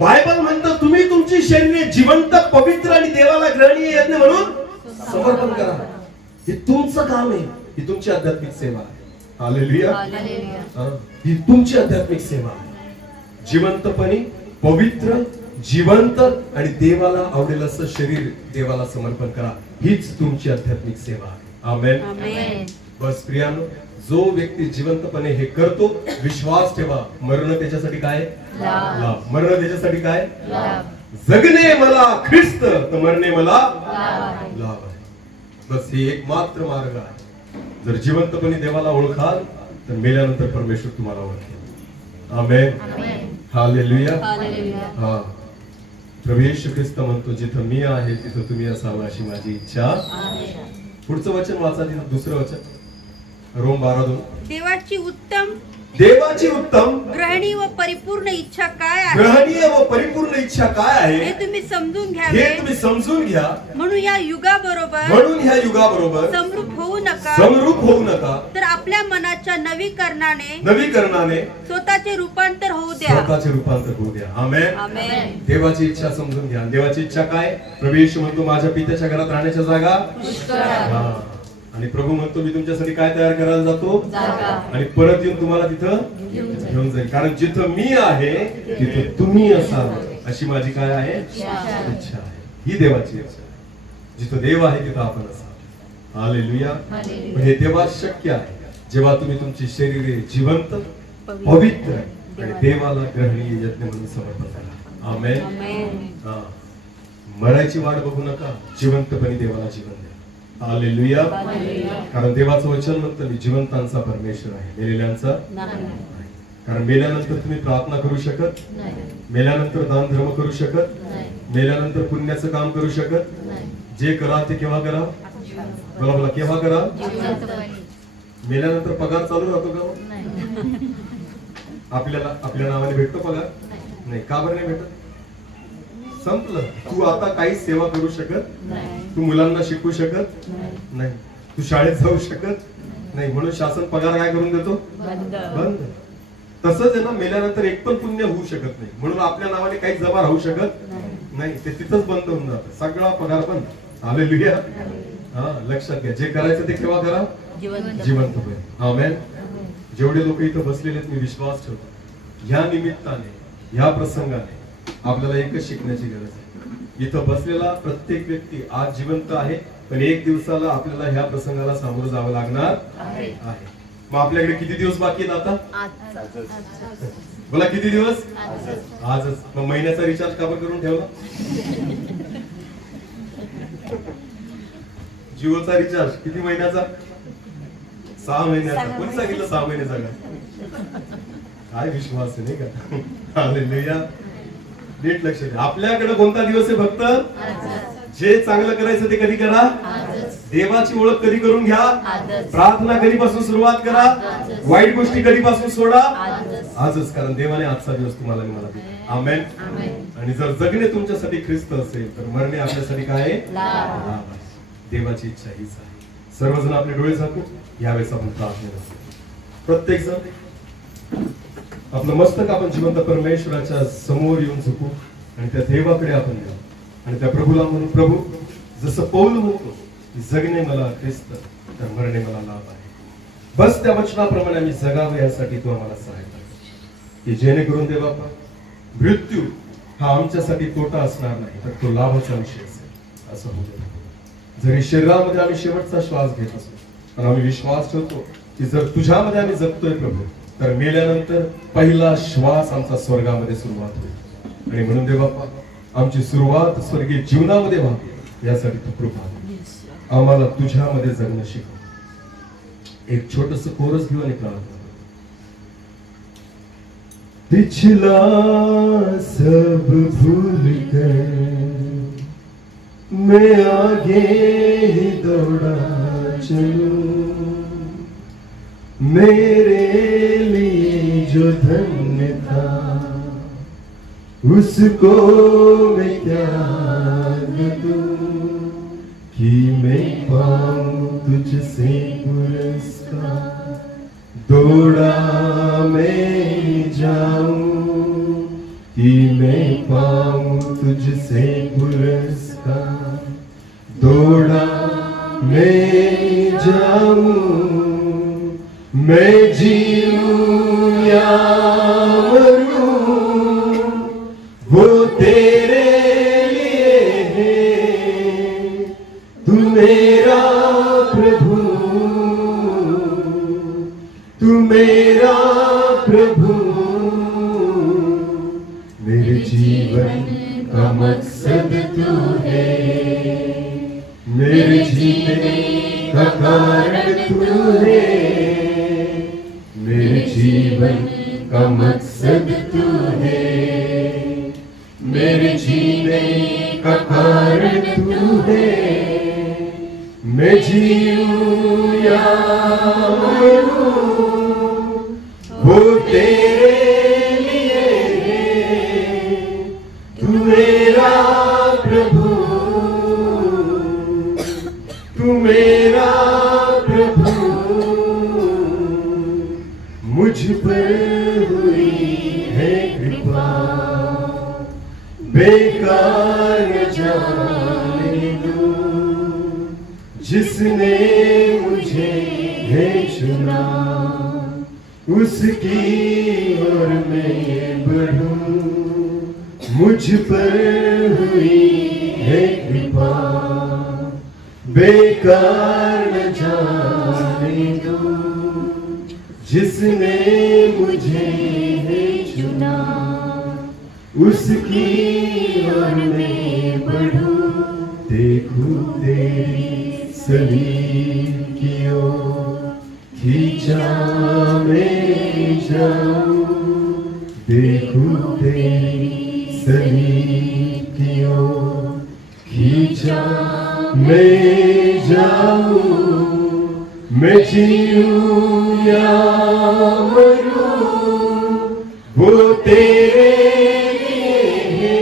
बायबल म्हणतं तुम्ही तुमची शरीरे जिवंत, पवित्र आणि देवाला ग्रहणीय यज्ञ म्हणून समर्पण करा. हे तुमचं काम आहे, ही तुमची आध्यात्मिक सेवा आहे. हालेलुया. ही तुमची आध्यात्मिक सेवा आहे. जिवंतपणे, पवित्र, जिवंत आणि देवाला आवडेल असं शरीर देवाला समर्पण करा. हीच तुमची आध्यात्मिक सेवा आहे. आमेन. बस प्रियानो, जो व्यक्ती जिवंतपणे हे करतो, विश्वास ठेवा, मरण त्याच्यासाठी काय? लाभ. मरण त्याच्यासाठी काय? जगणे मला ख्रिस्त, तर मरणे मला लाभ आहे. बस हे एक मात्र मार्ग आहे. जर जिवंतपणे देवाला ओळखाल तर मेल्यानंतर परमेश्वर तुम्हाला ओळखेल. आमेन. हालेलुया. हा, प्रभू येशू ख्रिस्त म्हणतो जिथं मी आहे तिथं तुम्ही असावं अशी माझी इच्छा. पुढचं वचन वाचा, तिथं दुसरं वचन रोम 12:2. देवाची उत्तम ग्रहणीय व परिपूर्ण इच्छा काय आहे ग्रहणीय व परिपूर्ण इच्छा काय आहे हे तुम्ही समजून हे घ्यावे. तुम्ही समजून घ्या. म्हणून या युगाबरोबर म्हणून ह्या युगाबरोबर समरूप होऊ नका, समरूप होऊ नका, तर आपल्या मनाच्या नवीकरणाने स्वतःचे रूपांतर होऊ द्या. स्वतःचे रूपांतर होऊ द्या. आमेन. आमेन. देवाची इच्छा समजून घ्या. देवाची इच्छा काय? प्रभू येशू म्हणतो माझ्या पित्याच्या घरात राहण्याच्या जागा हा. आणि प्रभू म्हणतो मी तुमच्यासाठी काय तयार करायला जातो आणि परत येऊन तुम्हाला तिथं घेऊन जाईल. कारण जिथं मी आहे तिथं तुम्ही असावं अशी माझी काय आहे इच्छा आहे. ही देवाची इच्छा आहे. जिथं देव आहे तिथं आपण असावं. हालेलुया. हे तेव्हा शक्य आहे जेव्हा तुम्ही तुमची शरीरे जिवंत पवित्र आणि देवाला ग्रहणीय यज्ञ म्हणून समर्पण करा. आमेन. मरायची वाट बघू नका, जिवंतपणे देवाला जीवन द्या. हालेलुया. कारण देवाचं वचन म्हणतं मी जिवंतांचा परमेश्वर आहे, मेलेल्यांचा नाही. कारण मेल्यानंतर तुम्ही प्रार्थना करू शकत, मेल्यानंतर दान धर्म करू शकत, मेल्यानंतर पुण्याचं काम करू शकत. जे करा ते केव्हा करा? बोला बोला, केव्हा करा? मेल्यानंतर पगार चालू राहतो का? आपल्याला आपल्या नावाने भेटतो पगार? नाही. का बरं नाही भेटत? संपलं. तू आता काही सेवा करू शकत, तू मुलांना शिकवू शकत नाही, तू शाळेत जाऊ शकत नाही, म्हणून शासन पगार काय करून देतो? बंद. तसंच आहे ना, मेल्यानंतर एक पण पुण्य होऊ शकत नाही, म्हणून आपल्या नावाने काही जमा राहू शकत नाही. ते तिथंच बंद होऊन जातं, सगळा पगार बंद. हालेलुया. हा, लक्षात घ्या, जे करायचं ते केव्हा करा? जिवंतपणे. आमेन. जेवढे लोक इथं बसलेले आहेत, मी विश्वास ठेवतो ह्या निमित्ताने, ह्या प्रसंगाने आपल्याला एकच शिकण्याची गरज आहे. इथं बसलेला प्रत्येक व्यक्ती आज जिवंत आहे, पण एक दिवसाला आपल्याला ह्या प्रसंगाला सामोरं जावं लागणार आहे. मग आपल्याकडे किती दिवस बाकी आहेत आता? बोला, किती दिवस? आजच. मग महिन्याचा रिचार्ज का बरं करून ठेवला? जिओचा रिचार्ज किती महिन्याचा? 6 महिन्याचा. कोणी सांगितलं 6 महिन्याचा का? काय विश्वास आहे नाही का? हालेलुया. नीट लक्ष द्या. आपल्याकडे कोणता दिवस आहे? फक्त जे चांगलं करायचं ते कधी करा. देवाची ओळख कधी करून घ्या. प्रार्थना कधीपासून सुरुवात करा. वाईट गोष्टी कधीपासून सोडा. आजच. कारण देवाने आजचा दिवस तुम्हाला आणि मला दिला. आमेन. आणि जर जगणे तुमच्यासाठी ख्रिस्त असेल तर मरणे आपल्यासाठी काय आहे? देवाची इच्छा हीच आहे. सर्वजण आपले डोळे झाकू. यावेळेस आपण प्रार्थना करू. प्रत्येक जण आपलं मस्तक आपण जिवंत परमेश्वराच्या समोर येऊन झुकू आणि त्या देवाकडे आपण जाऊ आणि त्या प्रभूला म्हणून, प्रभू जसं पौल म्हणतो की जगणे मला ख्रिस्त तर मरणे मला लाभ आहे. बस त्या वचनाप्रमाणे आम्ही जगावं यासाठी तू आम्हाला सहायता कर की जेणेकरून देवापा मृत्यू हा आमच्यासाठी तोटा असणार नाही तर तो लाभाचा विषय असेल असं होऊ दे. जरी शरीरामध्ये आम्ही शेवटचा श्वास घेत असतो पण आम्ही विश्वास ठेवतो की जर तुझ्यामध्ये आम्ही जगतोय प्रभू तर मेल्यानंतर पहिला श्वास आमचा स्वर्गामध्ये सुरुवात होईल. आणि म्हणून देवापा आमची सुरुवात स्वर्गीय जीवनामध्ये व्हावी यासाठी तू कृपा आम्हाला तुझ्यामध्ये जगणं शिकव. एक छोटस कोरस घेऊ आणि प्रार्थना. पिछला सब भूल कर मैं आगे ही दौड़ा चलूं, मेरे लिए जो धन्य था उसको मैं त्याग दूं कि मैं पाऊं तुझसे पुरस्कार. दौड़ा मैं जाऊं कि मैं पाऊं तुझसे पुरस्कार. दौड़ा मैं जाऊं मैं जीऊं या मरूं वो तेरे लिए है. तू मेरा प्रभु, तू मेरा प्रभु, मेरे जीवन का मकसद तू है, मेरे जीने का कारण तू है, जीवन का मकसद तू है, मेरे जीने का कारण तू है। मैं जीऊं या मरूं वो तेरे लिए है। तू मेरा प्रभु, तू मेरा प्रभु, मुझ पर हुई है कृपा, बेकार न जाने दूं जिसने मुझे है चुना, उसकी ओर मैं बढ़ूं। मुझ पर हुई है कृपा, बेकार न जाने दूं जिसने मुझे है चुना, उसकी ओर मैं बढ़ूं। देखूं तेरी सलीम की ओर, खींचा मैं जाऊं। देखूं तेरी सलीम की ओर, खींचा मैं जाऊं। मैं जीऊं या मरूं वो तेरे लिए है।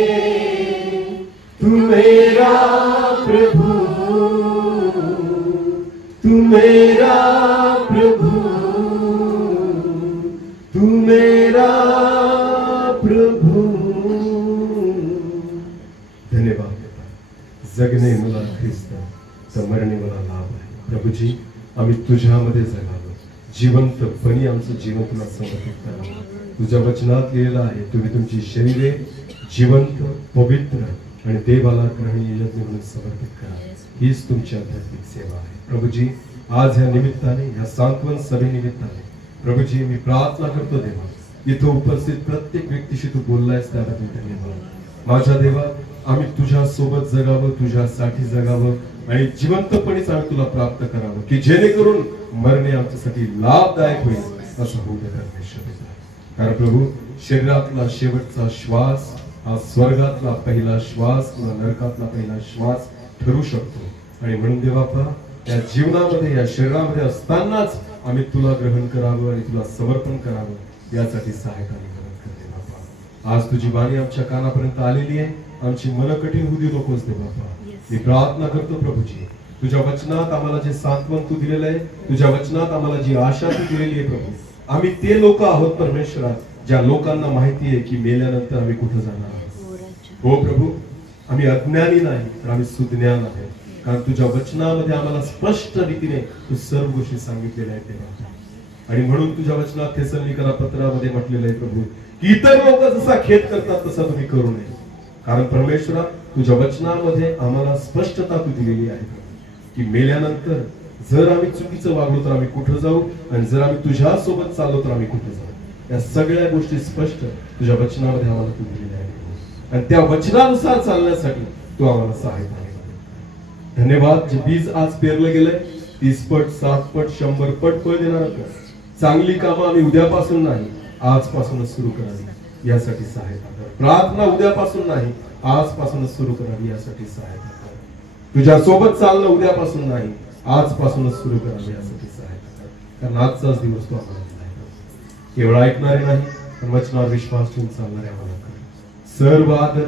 तू मेरा प्रभु, तू मेरा प्रभु, तू मेरा प्रभु। धन्यवाद जगणे मला ख्रिस्त तर मरणे मला लाभ आहे। प्रभूजी आम्ही तुझ्यामध्ये जगावं, जिवंतपणी आमचं जीवन तुला समर्पित करावं। तुझ्या वचनात लिहिलेलं आहे तुम्ही तुमची शरीरे जिवंत, पवित्र आणि देवाला ग्रहणीय यज्ञ म्हणून समर्पित करा। हीच तुमची आध्यात्मिक सेवा आहे। प्रभूजी आज ह्या निमित्ताने, ह्या सांत्वन सभेनिमित्ताने प्रभूजी मी प्रार्थना करतो देवा, इथं उपस्थित प्रत्येक व्यक्तीशी तू बोललायस त्याबद्दल धन्यवाद। माझ्या देवा आम्ही तुझ्या सोबत जगावं, तुझ्यासाठी जगावं आणि जिवंतपणेच आम्ही तुला प्राप्त करावं, की जेणेकरून मरणे आमच्यासाठी लाभदायक होईल असं होऊ दे परमेश्वर। कारण प्रभू शरीरातला शेवटचा श्वास हा स्वर्गातला पहिला श्वास किंवा नरकातला पहिला श्वास ठरू शकतो आणि म्हणून देवा या जीवनामध्ये, या शरीरामध्ये असतानाच आम्ही तुला ग्रहण करावं आणि तुला समर्पण करावं यासाठी सहायता आणि मदत कर दे बापा। आज तुझी वाणी आमच्या कानापर्यंत आलेली आहे, आमची मन कठीण होऊ दे नकोस दे बापा। मी प्रार्थना करतो प्रभूजी तुझ्या वचनात आम्हाला जे सांत्वन तू दिलेलं आहे, तुझ्या वचनात आम्हाला जी आशा तू दिलेली आहे प्रभू, आम्ही ते लोक आहोत परमेश्वरा ज्या लोकांना माहिती आहे की मेल्यानंतर आम्ही कुठे जाणार आहोत। हो प्रभू आम्ही अज्ञानी नाही तर आम्ही सुज्ञान आहे, कारण तुझ्या वचनामध्ये आम्हाला स्पष्ट रीतीने तू सर्व गोष्टी सांगितलेल्या आहेत देवा। आणि म्हणून तुझ्या वचनात थेसलोनिकरा पत्रामध्ये म्हटलेलं आहे प्रभू की इतर लोक जसा खेद करतात तसा तुम्ही करू नये, कारण परमेश्वरा तुझ्या वचनामध्ये आम्हाला स्पष्टता तू दिलेली आहे की मेल्यानंतर जर आम्ही चुकीचं वागलो तर आम्ही कुठे जाऊ आणि जर आम्ही तुझ्या सोबत चाललो तर आम्ही कुठे जाऊ। या सगळ्या गोष्टी स्पष्ट तुझ्या वचनामध्ये आम्हाला तू दिलेल्या आहेत आणि त्या वचनानुसार चालण्यासाठी तू आम्हाला सहायता आहे। धन्यवाद जे बीज आज पेरलं गेलंय 30 पट 60 पट 100 पट फळ देणार कर। चांगली कामं आम्ही उद्यापासून नाही आजपासूनच सुरू करावी यासाठी सहायता कर। प्रार्थना उद्यापासून नाही आजपासूनच सुरू करावी यासाठी सहायता कर। तुझ्या सोबत चालणं उद्यापासून नाही आजपासूनच सुरू करावी यासाठी सहायता कर, कारण आजचाच दिवस तो आम्हाला दिलाय। केवळ ऐकणारे नाही पण वचनावर विश्वास ठेवून चालणारे आम्हाला कर। सर्व आदर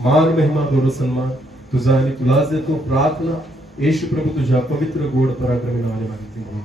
मान महिमा गौरव सन्मान तुझा आणि तुलाच देतो। प्रार्थना येशू प्रभू तुझ्या पवित्र गोड पराक्रमी नावाने मागितली म्हणून